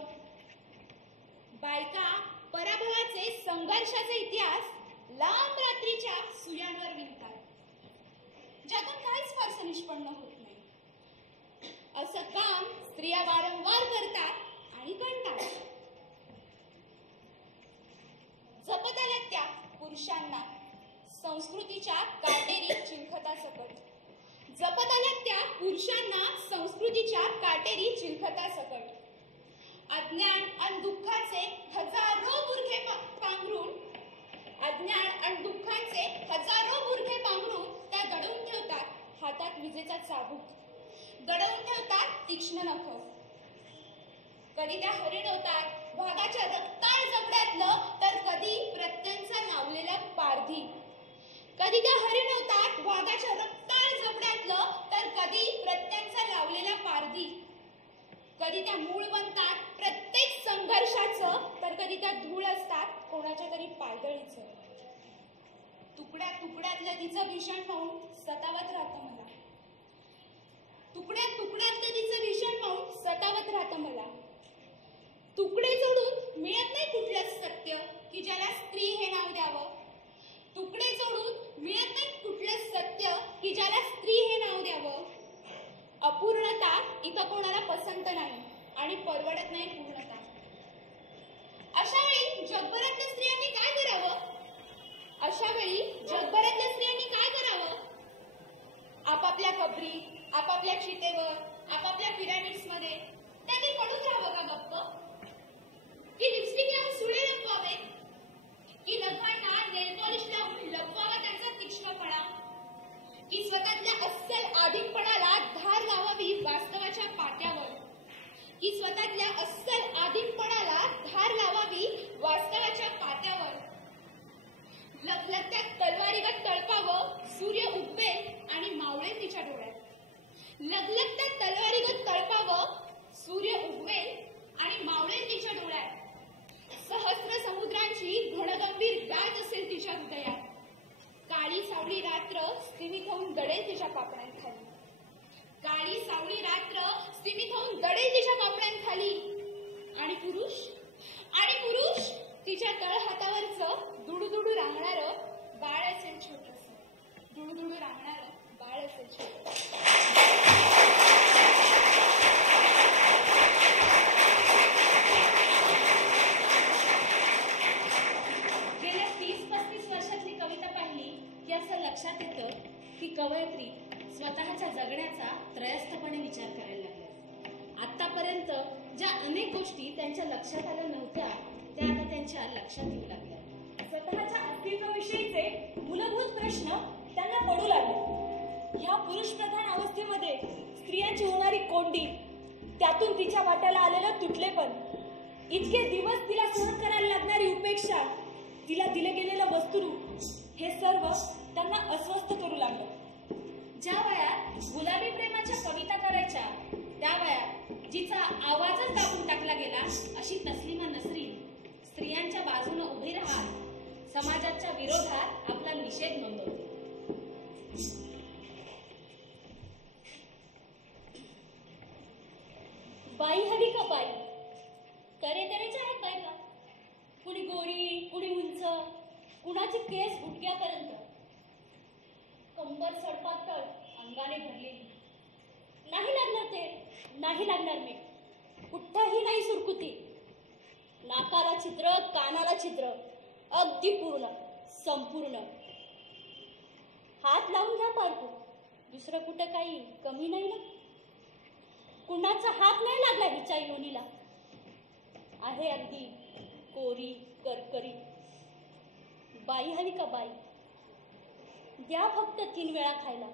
बायका पराभवाचे, संघर्षाचे इतिहास लांब रात्रीच्या सुयांवर विणतात, ज्यातून काहीच फारसं निष्पन्न होत नाही. असं काम स्त्रिया वारंवार करतात आणि करतात. जपत आल्यात त्या पुरुषांना संस्कृतीच्या काटेरी चिलखतासकट. जपत आल्यात त्या पुरुषांना संस्कृतीच्या काटेरी चिलखतासकट. अज्ञान आणि दुःखाचे हजारो बुरखे पांघरून, अज्ञान आणि दुःखाचे हजारो बुरखे पांघरून त्या दडवून ठेवतात हातात विजेचा चाबूक, दडवून ठेवतात तीक्ष्ण नख. कधी त्या हरिणवतात वाघाच्या रक्ताळ जबड्यातलं, तर कधी प्रत्यंचा लावलेला पारधी. कधी त्या हरिणवतात वाघाच्या रक्ताळ जबड्यातलं, तर कधी प्रत्यंचा लावलेला पारधी. कधी त्या मूळ बनतात प्रत्येक संघर्षाचं, तर कधी त्या धूळ असतात कोणाच्या तरी पायदळीचं. तुकड्या तुकड्यातलं तिचं भीषण पाहून सतावत राहतं मला. तुकड्या तुकड्यातलं तिचं भीषण पाहून सतावत राहतं मला. तुकडे जोडून मिळत नाही कुठलंच सत्य की ज्याला स्त्री हे नाव द्यावं. तुकडे जोडून मिळत नाही कुठलंच सत्य की ज्याला स्त्री हे नाव द्यावं. अपूर्णता इथं कोणाला पसंत नाही आणि परवडत नाही पूर्णता. अशा वेळी जगभरातल्या स्त्रियांनी काय करावं? अशा वेळी जगभरातल्या स्त्रियांनी काय करावं? आपापल्या कबरी, आपापल्या चितेवर, आपापल्या पिरॅमिड्समध्ये त्यांनी पडून राहावं का गप्प? की लिपस्टिक लावून सुळे लपवावे? की नखांना नेल पॉलिश लावून लपवावा त्यांचा तीक्ष्णपणा? की स्वतःतल्या अस्सल आधीनपणाला धार लावावी वास्तवाच्या पाट्यावर? की स्वतःतल्या अस्सल आधीनपणाला धार लावावी वास्तवाच्या पाट्यावर? लखलखत्या तलवारी लगलगत्या तलवारीगत तळपावं, सूर्य उगवेल आणि मावळेल तिच्या डोळ्यात. सहस्र समुद्रांची घनगंभीर गाज असेल तिच्या हृदयात. काळी सावळी रात्र स्थिमित होऊन दडेल तिच्या पापण्यांखाली. काळी सावळी रात्र स्थिमित होऊन दडेल तिच्या पापण्यांखाली. आणि पुरुष तिच्या तळहातावरचं दुडूदुडू रांगणारं बाळ असेल छोटंसं. दुडूदुडू रांगणारं बाळ असेल छोटंसं. गेल्या 30-35 वर्षातली कविता पाहिली की असं लक्षात येतं की कवयित्री स्वतःच्या जगण्याचा त्रयस्थपणे विचार करायला लागल्या. आतापर्यंत ज्या अनेक गोष्टी त्यांच्या लक्षात आल्या नव्हत्या त्या आता त्यांच्या लक्षात येऊ लागल्या. स्वतःच्या अस्तित्वाविषयीचे मूलभूत प्रश्न त्यांना पडू लागले. ह्या पुरुषप्रधान अवस्थेमध्ये स्त्रियांची होणारी कोंडी, त्यातून तिच्या वाट्याला आलेलं तुटलेपण, इतके दिवस तिला सहन करायला लागणारी उपेक्षा, तिला दिले गेलेलं वस्तुरूप, हे सर्व त्यांना अस्वस्थ करू लागलं. ज्या वयात गुलाबी प्रेमाच्या कविता करायच्या त्या वयात जिचा आवाजच दाबून टाकला गेला अशी तस्लिमा नसरीन स्त्रियांच्या बाजूने उभी राहत समाजाच्या विरोधात आपला निषेध नोंदवते. बाई हवी का बाई? तऱ्हेतऱ्हेच्या आहेत बायका. कुणी गोरी, कुणी उंच, कुणाची केस गुडघ्यापर्यंत, कंबर सडपातळ, अंगाने भरलेली. नाही लागणार ते, नाही लागणार मी. कुठंही नाही सुरकुती. नाकाला छिद्र, कानाला छिद्र, अगदी पूर्ण, संपूर्ण. हात लावून घ्या पारखू, दुसरं कुठं काही कमी नाही ना. कुणाचा हात नाही लागला हिच्या योनीला. आहे अगदी कोरी, करकरी. बाई हवी का बाई? द्या फक्त 3 वेळा खायला,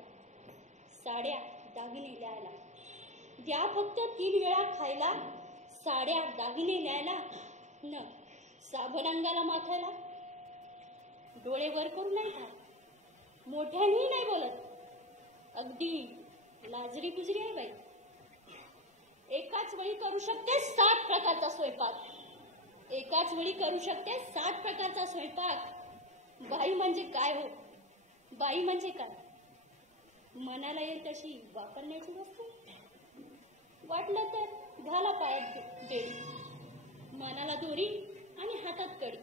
साड्या दागिने न्यायला. द्या फक्त 3 वेळा खायला, साड्या दागिने न्यायला. न साबण अंगाला माथायला. डोळे वर करून नाही खात, मोठ्यानेही नाही बोलत. अगदी लाजरी गुजरी आहे बाई. एकाच वेळी करू शकते 7 प्रकारचा स्वयंपाक. एकाच वेळी करू शकते 7 प्रकारचा स्वयंपाक. बाई म्हणजे काय हो? बाई म्हणजे काय? मनाला येईल तशी वापरण्याची वस्तू. वाटलं तर घाला पायात बेडी, मनाला दोरी आणि हातात कडी.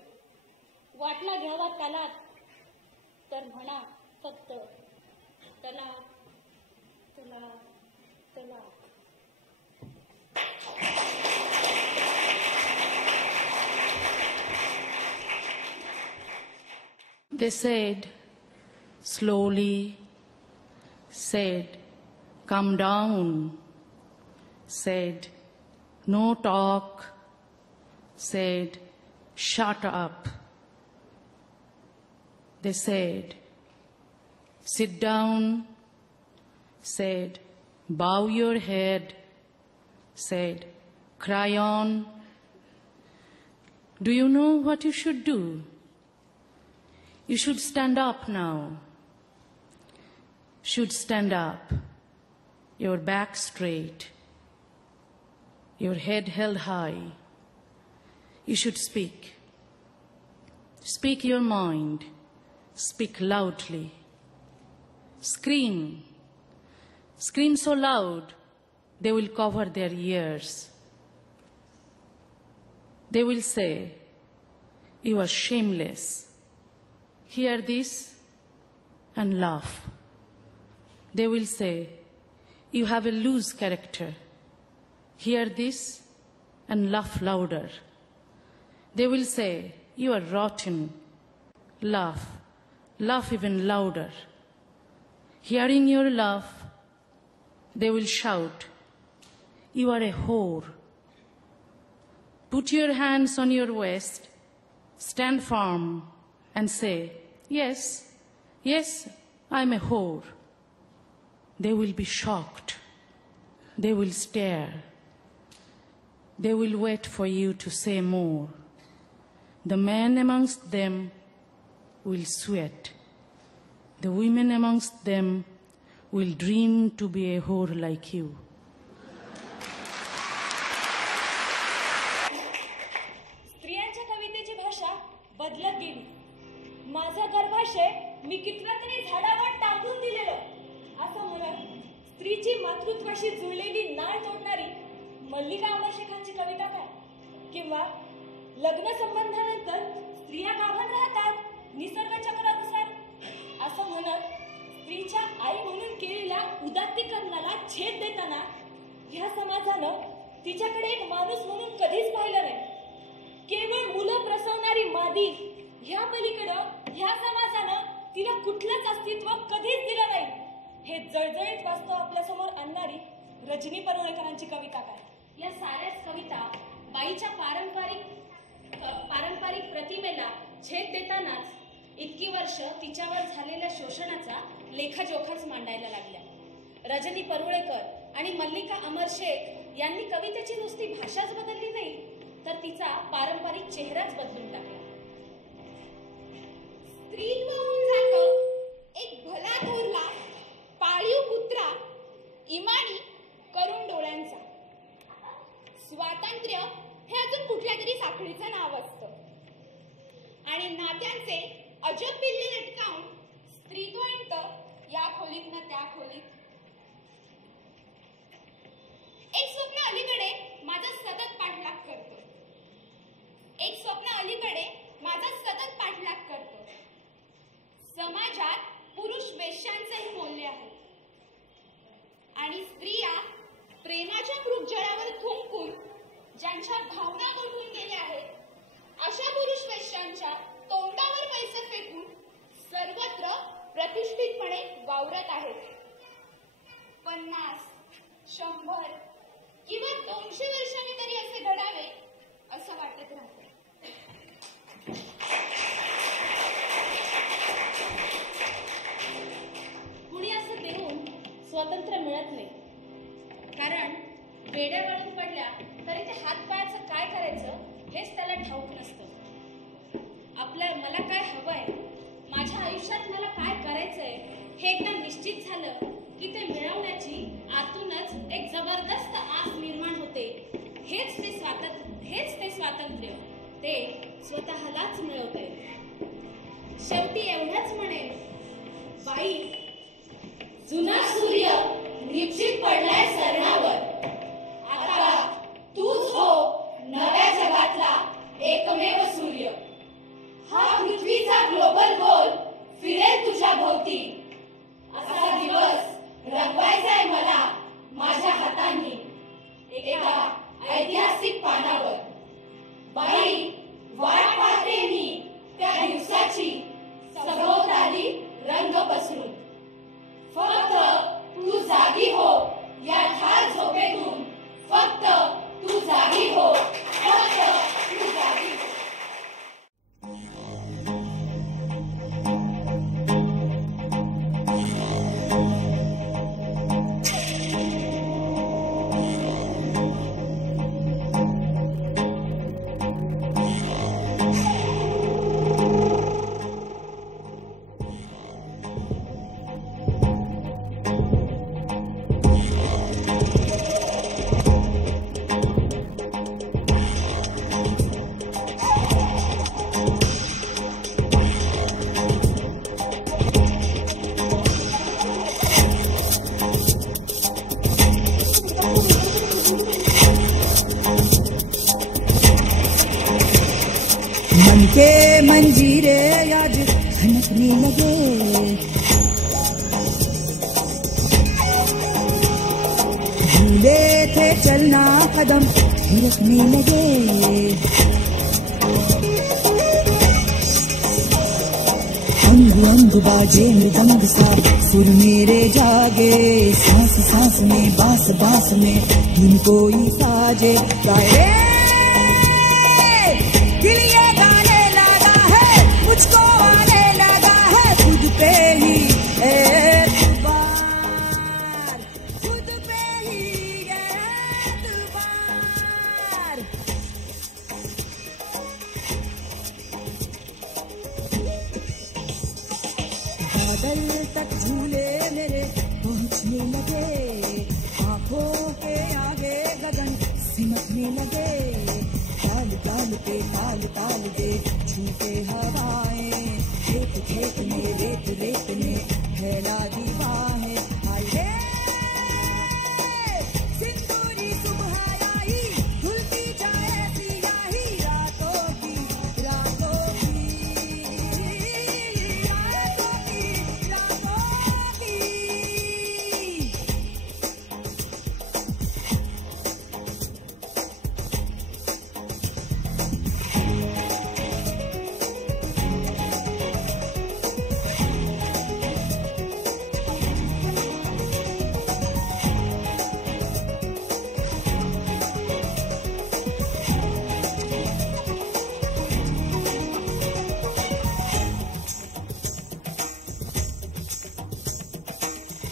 वाटला घ्यावा तालात तर म्हणा फक्त तलाक, तलाक, तलाक. They said, slowly, said, come down, said, no talk, said, shut up. They said, sit down, said, bow your head, said, cry on. Do you know what you should do? You should stand up now. Should stand up, your back straight, your head held high. You should speak. Speak your mind. Speak loudly. Scream. Scream so loud they will cover their ears. They will say, you are shameless. Hear this and laugh. They will say, you have a loose character. Hear this and laugh louder. They will say, you are rotten. Laugh. Laugh even louder. Hearing your laugh, they will shout, you are a whore. Put your hands on your waist, stand firm and say, yes, yes, I'm a whore. They will be shocked. They will stare. They will wait for you to say more. The men amongst them will sweat. The women amongst them will dream to be a whore like you. स्त्रियांच्या कवितेची भाषा बदलत गेली. माझा गर्भाशय मी कितव्या तरी झाडावर टांगून दिलेलं असं म्हणत स्त्रीची मातृत्वाशी जुळलेली नाळ तोडणारी मल्लिका अमरशेखांची कविता काय, किंवा लग्न संबंधानंतर स्त्रिया गाभण राहतात निसर्ग चक्रानुसार असं म्हणत स्त्रीच्या आई म्हणून केलेल्या उदात्तीकरणाला छेद देताना ह्या समाजानं तिच्याकडे एक माणूस म्हणून कधीच पाहिलं नाही. केवळ मुलं प्रसवणारी मादी ह्या पलीकडं ह्या समाजानं तिला कुठलंच अस्तित्व कधीच दिलं नाही. हे जळजळीत वास्तव आपल्यासमोर आणणारी रजनी परुळेकरांची कविता काय. या साऱ्याच कविता बाईच्या पारंपरिक प्रतिमेला छेद देतानाच इतकी वर्ष तिच्यावर झालेल्या शोषणाचा लेखाजोखाच मांडायला लागल्या. रजनी परुळेकर आणि मल्लिका अमरशेख यांनी कवितेची नुसती भाषाच बदलली नाही, तर तिचा पारंपरिक चेहराच बदलून टाकला. स्त्रीत वाहून जातं एक भला थोरला पाळीव कुत्रा इमानी करून डोळ्यांचा. स्वातंत्र्य हे अजून कुठल्या तरी साखळीचं नाव असतं आणि नात्यांचे अजब बिल्ले लटकावून स्त्रीत्व येतं या खोलीत ना त्या खोलीत. एक स्वप्न अलीकडे माझा सतत पाठलाग करतो. एक स्वप्न अलीकडे माझा सतत पाठलाग करतो. समाजात पुरुष वेश्यांचेही मोल्ले आहे आणि स्त्रिया प्रेमाच्या मृगजळावर थुंकून ज्यांच्या भावना गोठून गेल्या आहेत अशा पुरुष वेश्यांच्या तोंडावर पैसे फेकून सर्वत्र प्रतिष्ठितपणे वावरत आहेत. 50, 100 किंवा 200 वर्षांनी तरी असे घडावे असं वाटत राहतं. कुणी असं देऊन स्वातंत्र्य मिळत नाही, कारण वेड्या वळून पडल्या तरी ते हातपायाचं काय करायचं हेच त्याला ठाऊक नसतं. मला काय हवंय, माझ्या आयुष्यात मला काय करायचंय हे एकदा निश्चित झालं की ते मिळवण्याची आतूनच एक जबरदस्त आस निर्माण होते. हेच ते स्वातंत्र्य ते स्वतःलाच मिळवते. शेवटी एवढंच म्हणेन, बाई जुना सूर्य निश्चित पडलाय सरणावर. आता तूच हो नव्या जगातला एकमेव सूर्य. हा पृथ्वीचा ग्लोबल गोल फिरेल तुझ्या भोवती. असा दिवस रंगवायचाय मला माझ्या हातांनी एका ऐतिहासिक पानावर. बाई वाट पाहते मी त्या दिवसाची सभोवताली रंग पसरून. फक्त तू जागी हो या ठार झोपेतून. फक्त तू जागी हो. फक्त तू जागी हो. मन के मंजीरे आज खनकने लगे. भूले थे चलना कदम थिरकने लगे. अंग अंग बाजे मृदंग सा सुर मेरे जागे. सांस सांस में बास बास में धुन कोई साजे. गाए दिल ये गाने लगा है, मुझको आने लगा है खुद पे ही एतबार. खुद पे ही एतबार. बादल तक झूले मेरे पहुंच डाल दे छूटे हवाएं, खेत खेत में रेत रेत में फैला दी बाहें। हाय रे सिंदूरी सुबह आई, धुलती जाए सियाही रातों की रातों की रातों की रातों की।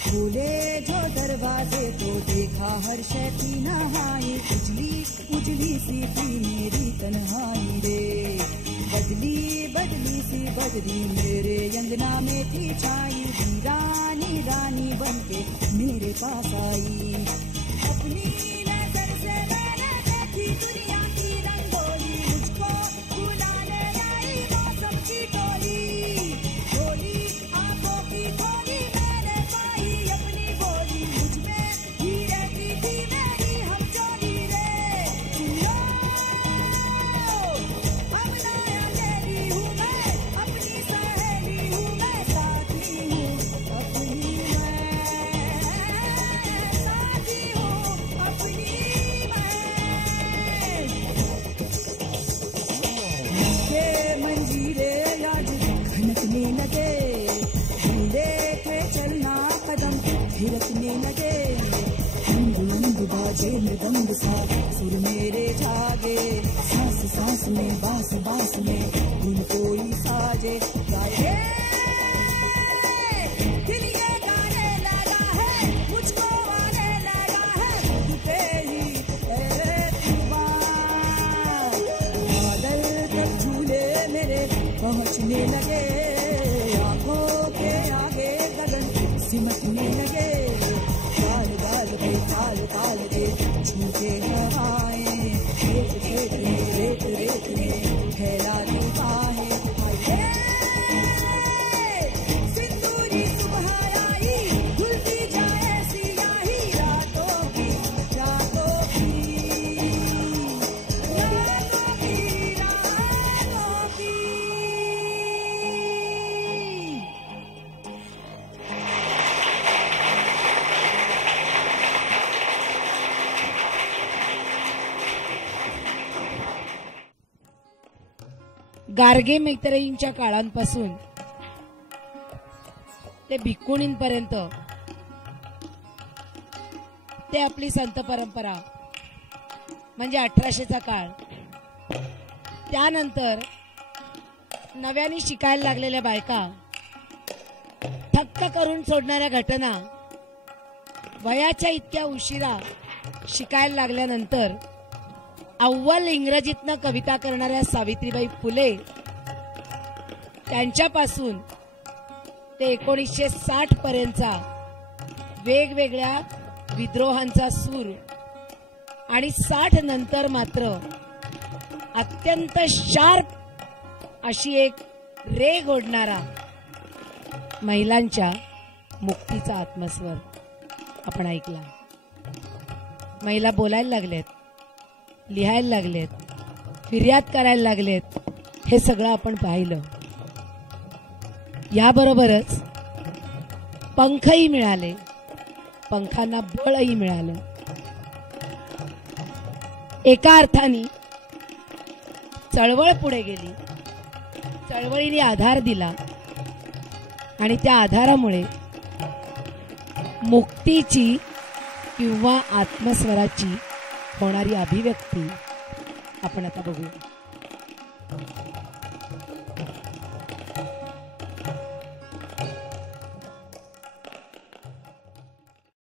खोले जो दरवाजे तो देखा हर्ष की नहाई, उजली उजली सी थी मेरी तन्हाई रे। बदली बदली सी बदली मेरे अंगना में थी छाई, रानी रानी बनके मेरे पास आई। अपनी नजर से मैंने देखी दुनिया की रंगोली, मुझको बुलाने आई मौसम की टोली। टोली आंखों की खोली मैंने पाई अपनी बोली, मुझ में ही रहती थी मेरी हमजोली रे। सुनो अब नया तेरी हूँ मैं, अपनी सहेली हूँ मैं, साथी हूँ अपनी मैं, साथी हूँ अपनी मैं। के मंजीरे आज खनकने लगे, झूले थे चलना कदम थिरकने लगे। अंग अंग बाजे मृदंग सा सुर मेरे जागे, सांस सांस में बांस बांस में धुन कोई साजे। गाए दिल ये गाने लगा है, मुझको आने लगा है खुद पे ही एतबार। बादल तक झूले मेरे पहुँचने लगे, आंखों के आगे गगन सिमटने लगे। ताल ताल पे ताल ताल के छूटे हवाएं, खेत खेत में रेत रेत में फैला दी बाहें। हाय सिंदूरी सुबह आई, धुलती जाए सियाही रातों की रातों की रातों की रातों की। गार्गे मैत्रेयींच्या काळांपासून ते भिक्खुणींपर्यंत ते आपली संत परंपरा म्हणजे 1800चा काळ, त्यानंतर नव्याने शिकायला लागलेल्या बायका, थक्क करून सोडणाऱ्या घटना, वयाच्या इतक्या उशिरा शिकायला लागल्यानंतर अव्वल इंग्रजीतनं कविता करणाऱ्या सावित्रीबाई फुले, त्यांच्यापासून ते 1960 पर्यंतचा वेगवेगळ्या विद्रोहांचा सूर आणि 60 नंतर मात्र अत्यंत शार्प अशी एक रेग ओढणारा महिलांच्या मुक्तीचा आत्मस्वर आपण ऐकला. महिला बोलायला लागलेत, लिहायला लागलेत, फिर्याद करायला लागलेत, हे सगळं आपण पाहिलं. याबरोबरच पंखही मिळाले, पंखांना बळही मिळालं. एका अर्थाने चळवळ पुढे गेली, चळवळीने आधार दिला आणि त्या आधारामुळे मुक्तीची किंवा आत्मस्वराची होणारी अभिव्यक्ती आपण आता बघूया.